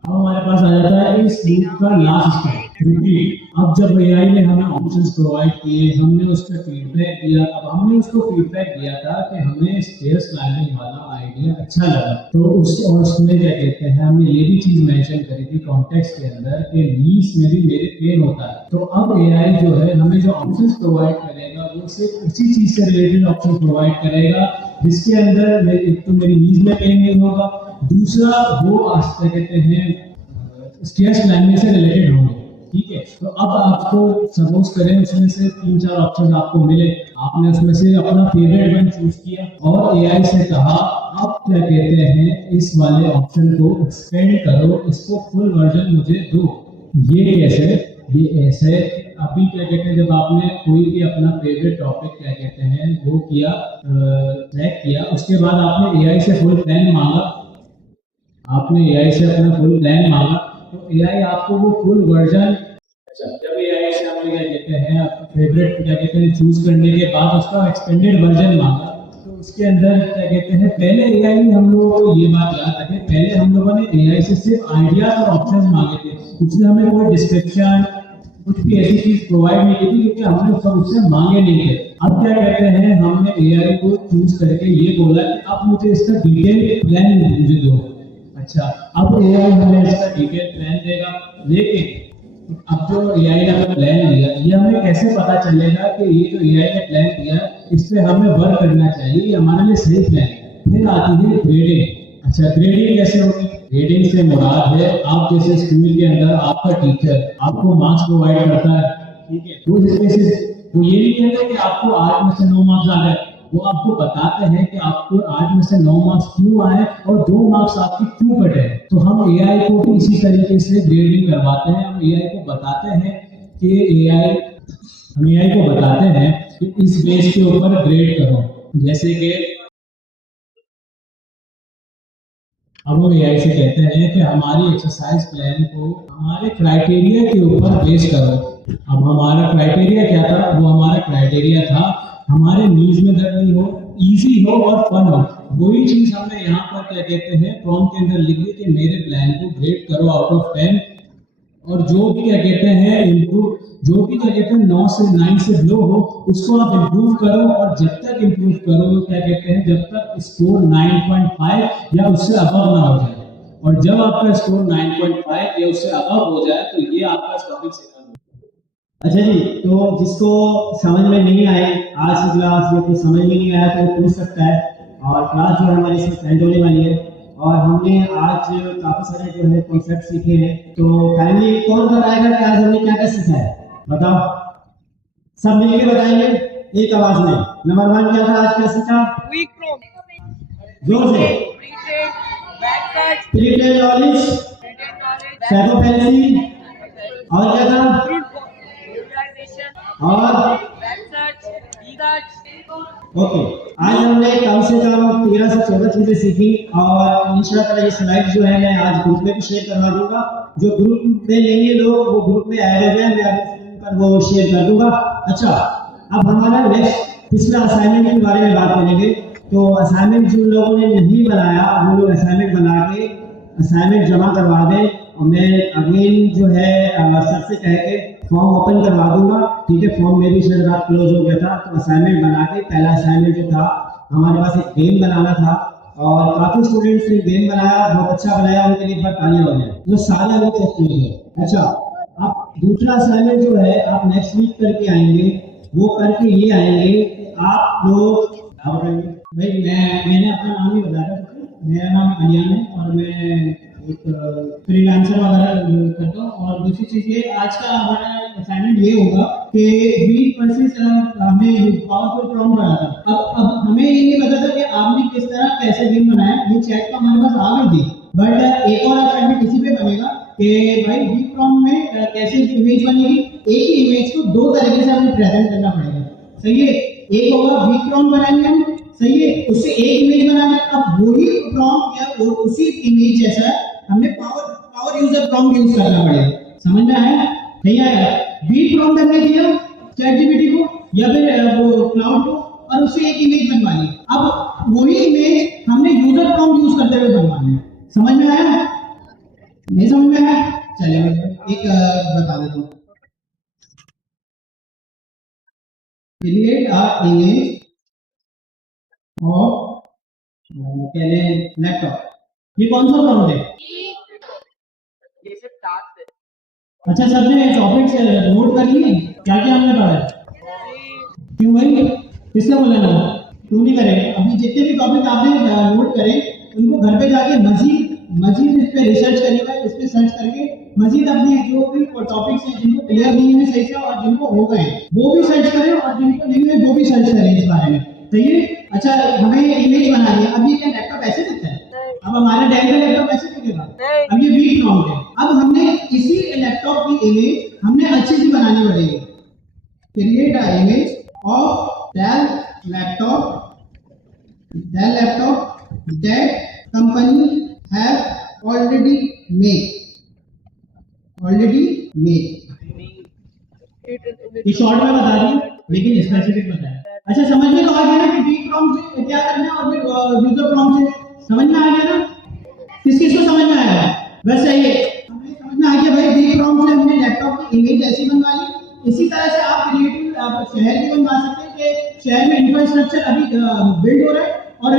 अब हमारे पास आ जाता है इस लूप का लास्ट स्टेप, क्योंकि अब जब एआई ने हमें ऑप्शंस प्रोवाइड किए, हमने उस पर फीडबैक दिया। अब हमने उसको फीडबैक दिया था कि हमें स्टेयर्स क्लाइंबिंग वाला आइडिया अच्छा लगा, तो उसमें क्या कहते हैं, हमने ये भी चीज मेंशन करी थी कॉन्टेक्स्ट के अंदर कि नीस में भी मेरे पेन होता है। तो अब एआई जो है हमें जो ऑप्शंस प्रोवाइड करेगा वो सिर्फ उसी चीज से रिलेटेड ऑप्शन प्रोवाइड करेगा जिसके अंदर एक तो मेरी नीज में पेन नहीं होगा, दूसरा वो क्या कहते हैं स्टेयर्स क्लाइंबिंग से रिलेटेड होंगे, ठीक है। तो अब आपको सपोज करें उसमें से 3-4 ऑप्शन आपको मिले, आपने उसमें से अपना फेवरेट वन चूज किया और एआई से कहा अब क्या कहते हैं इस वाले ऑप्शन को एक्सपेंड करो, इसको फुल वर्जन मुझे दो। ये कैसे? ये ऐसे अभी क्या कहते हैं जब आपने कोई भी अपना फेवरेट टॉपिक क्या कहते हैं वो किया, सेलेक्ट किया, उसके बाद आपने एआई से फुल प्लान मांगा, आपने एआई से अपना फुल प्लान मांगा, तो एआई आपको वो फुल वर्जन, जब एआई से आपने क्या कहते हैं फेवरेट क्या कहते हैं चूज करने के बाद उसका एक्सटेंडेड वर्जन मांगा, तो उसके अंदर क्या कहते हैं पहले एआई ने हम लोगों को ये बात याद रखें, पहले हम लोगों ने एआई से सिर्फ आइडियाज और ऑप्शंस मांगे थे, उसने हमें कोई डिस्क्रिप्शन कुछ भी ऐसी चीज प्रोवाइड नहीं की थी क्योंकि हमने सब उससे मांगे नहीं थे। अब क्या कहते हैं हमने एआई को चूज करके ये बोला कि आप मुझे इसका डिटेल प्लान मुझे दो। अच्छा, अब एआई हमें इसका डिटेल प्लान देगा, लेकिन अब जो एआई ने हमें प्लान दिया ये हमें कैसे पता चलेगा कि ये जो एआई ने प्लान दिया इस पे हमें वर्क करना चाहिए, ये हमारे लिए सही प्लान है। फिर आती है ग्रेडिंग। अच्छा, ग्रेडिंग कैसे होगी? ग्रेडिंग से मुराद है आप जैसे स्कूल के अंदर आपका टीचर आपको मार्क्स प्रोवाइड करता है, ठीक है, वो वो ये नहीं कहते कि आपको 8 में से 9 मार्क्स आ गए, वो आपको बताते हैं कि आपको 8 में से 9 मार्क्स क्यों आए और 2 मार्क्स आपके क्यों कटे। तो हम एआई को भी इसी तरीके से ग्रेडिंग करवाते हैं, हम एआई को बताते हैं कि हम एआई को बताते हैं कि इस बेस के ऊपर ग्रेड करो। जैसे कि अब हम एआई से कहते हैं कि हमारी एक्सरसाइज प्लान को हमारे क्राइटेरिया के ऊपर बेस करो। अब हमारा क्राइटेरिया क्या था? वो हमारा क्राइटेरिया था हमारे नीज में दर्द नहीं हो, इजी हो और फन हो। वही चीज हमने यहाँ पर क्या कहते हैं प्रॉम्प्ट के अंदर लिख दी कि मेरे प्लान को ग्रेड करो आउट ऑफ 10, और जो भी क्या कहते हैं इम्प्रूव, जो भी क्या कहते हैं 9 से 9 से लो हो उसको आप इम्प्रूव करो, और जब तक इम्प्रूव करो क्या कहते हैं जब तक स्कोर 9.5 या उससे अबव ना हो जाए, और जब आपका स्कोर 9.5 या उससे अबव हो जाए तो ये आपका टॉपिक सिखा दो। अच्छा जी, तो जिसको समझ में नहीं आए आज की क्लास या कुछ समझ में नहीं आया तो वो पूछ सकता है, और क्लास जो है हमारी इसमें सेंड होने वाली है, और हमने आज काफी सारे जो है कॉन्सेप्ट सीखे हैं। तो काइंडली कौन बताएगा कि आज हमने क्या क्या सीखा है? बताओ, सब मिलके बताएंगे एक आवाज में। नंबर 1 क्या था आज? क्या सीखा? वीक प्रोम, जोर से। प्री-ट्रेन नॉलेज, साइकोफेंसी, और क्या था? और ओके, आज हमने कम से कम 13 से 14 चीजें सीखी, और इंशाल्लाह ये स्लाइड जो है मैं आज ग्रुप में भी शेयर करवा दूंगा। जो ग्रुप में लेंगे लोग वो ग्रुप में ऐड हो जाए, मैं पर वो शेयर कर दूंगा। अच्छा, अब हमारा नेक्स्ट पिछला असाइनमेंट के बारे में बात करेंगे। तो असाइनमेंट जिन लोगों ने नहीं बनाया वो लोग असाइनमेंट बना के असाइनमेंट जमा करवा दें, और मैं अगेन जो है सर से कह के फॉर्म ओपन करवा दूंगा, ठीक है। फॉर्म में भी शायद रात क्लोज हो गया था, तो असाइनमेंट बना के पहला असाइनमेंट जो था हमारे पास एक गेम बनाना था, और काफी स्टूडेंट्स ने गेम बनाया, बहुत अच्छा बनाया, उनके लिए बहुत तालियां हो जाए जो सारे लोग थे। अच्छा, अब दूसरा असाइनमेंट जो है आप नेक्स्ट वीक करके आएंगे, वो करके ये आएंगे कि आप लोग भाई मैंने अपना नाम ही बताया, मेरा नाम अलियान है और मैं एक फ्रीलांसर वगैरह करता हूँ। और दूसरी चीज़ ये आज का हमारा असाइनमेंट ये होगा कि वीक वर्सेस हमें पावरफुल प्रॉम्प्ट बना था। अब हमें ये नहीं पता था कि आपने किस तरह कैसे गेम बनाया, ये चैट तो हमारे पास आ गई थी, बट एक और असाइनमेंट इसी पे बनेगा कि भाई वीक प्रॉम्प्ट में कैसे इमेज बनेगी। एक ही इमेज को दो तरीके से हमें प्रेजेंट करना पड़ेगा, सही है। एक होगा वीक प्रॉम्प्ट बनाएंगे हम, सही है, उससे एक इमेज बनाना। अब वही प्रॉम्प्ट या वो उसी इमेज जैसा हमने पावर यूजर प्रॉम्प्ट यूज करना पड़ेगा। समझ में आया नहीं आया? वीक प्रॉम्प्ट हमने दिया चैट जीपीटी को या फिर वो क्लाउड को, और उससे एक इमेज बनवा ली। अब वही इमेज हमने यूजर प्रॉम्प्ट यूज करते हुए बनवानी है। समझ में आया नहीं समझ में आया? चलिए एक बता देता हूँ। Create a image of laptop, ये कौन सा प्रॉम्प्ट है? ये सिर्फ टास्क है। अच्छा सबने टॉपिक से नोट कर लिए क्या क्या हमने पढ़ा है? क्यों भाई किसने बोला ना? क्यों नहीं करे? अभी जितने भी टॉपिक आपने नोट करे उनको घर पे जाके मजीद इस पे रिसर्च करिएगा। इस पे सर्च करके मजीद अपने जो भी टॉपिक्स हैं जिनको क्लियर नहीं है सही से और जिनको हो गए वो भी सर्च करें और जिनको नहीं हुए वो भी सर्च करें इस बारे में, सही है। अच्छा हमें इमेज बना दिया, अब ये क्या लैपटॉप ऐसे दिखता है? अब हमारा डेल का लैपटॉप ऐसे दिखेगा? अब ये वीक प्रॉम्प्ट है। अब हमने इसी लैपटॉप की इमेज हमने अच्छी सी बनानी पड़ेगी। Create a image of Dell laptop that company have already made. ये शॉर्ट में बता रही है लेकिन स्पेसिफिक बताया। अच्छा समझ में तो आ गया ना कि वीक प्रॉम्प्ट से क्या करना है और फिर यूजर प्रॉम्प्ट से समझ में आ गया ना? किस किस को समझ में आया? बस सही है, हमें समझ में आ गया भाई। वीक प्रॉम्प्ट से हमने लैपटॉप की इमेज ऐसी बनवा ली। इसी तरह से आप क्रिएटिव शहर भी बनवा सकते हैं कि शहर में इंफ्रास्ट्रक्चर अभी बिल्ड हो रहा है और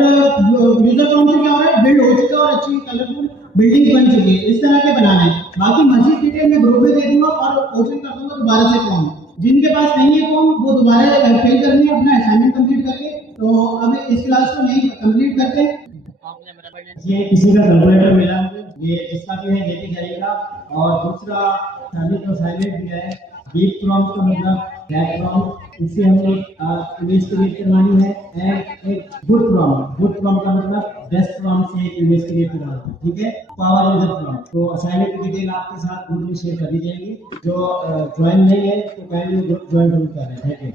यूजर प्रॉम्प्ट से क्या हो रहा है, बिल्ड हो चुका है और अच्छी कलरफुल बिल्डिंग बन चुकी है। इस तरह के बनाना है। बाकी मजीद डिटेल में ग्रुप में दे दूंगा और ओपन कर दूंगा दोबारा से फॉर्म। जिनके पास नहीं है फॉर्म वो दोबारा फिल करनी है अपना असाइनमेंट कंप्लीट करके। तो अब इस क्लास को नहीं कंप्लीट करते। ये किसी का कैलकुलेटर मिला, ये जिसका भी है ये भी करेगा। और दूसरा साबित और साइलेंट दिया है। वीक प्रॉम्प्ट का मतलब बैड प्रॉम्प्ट, इससे हमने इमेज क्रिएट करवानी है। एंड एक गुड प्रॉम्प्ट का मतलब बेस्ट प्रॉम्प्ट से एक इमेज क्रिएट करवाना है, ठीक है। पावर यूजर प्रॉम्प्ट तो असाइनमेंट की डिटेल आपके साथ ग्रुप में शेयर कर दी जाएगी। जो ज्वाइन नहीं है तो काइंडली ग्रुप ज्वाइन जरूर करें। Thank you.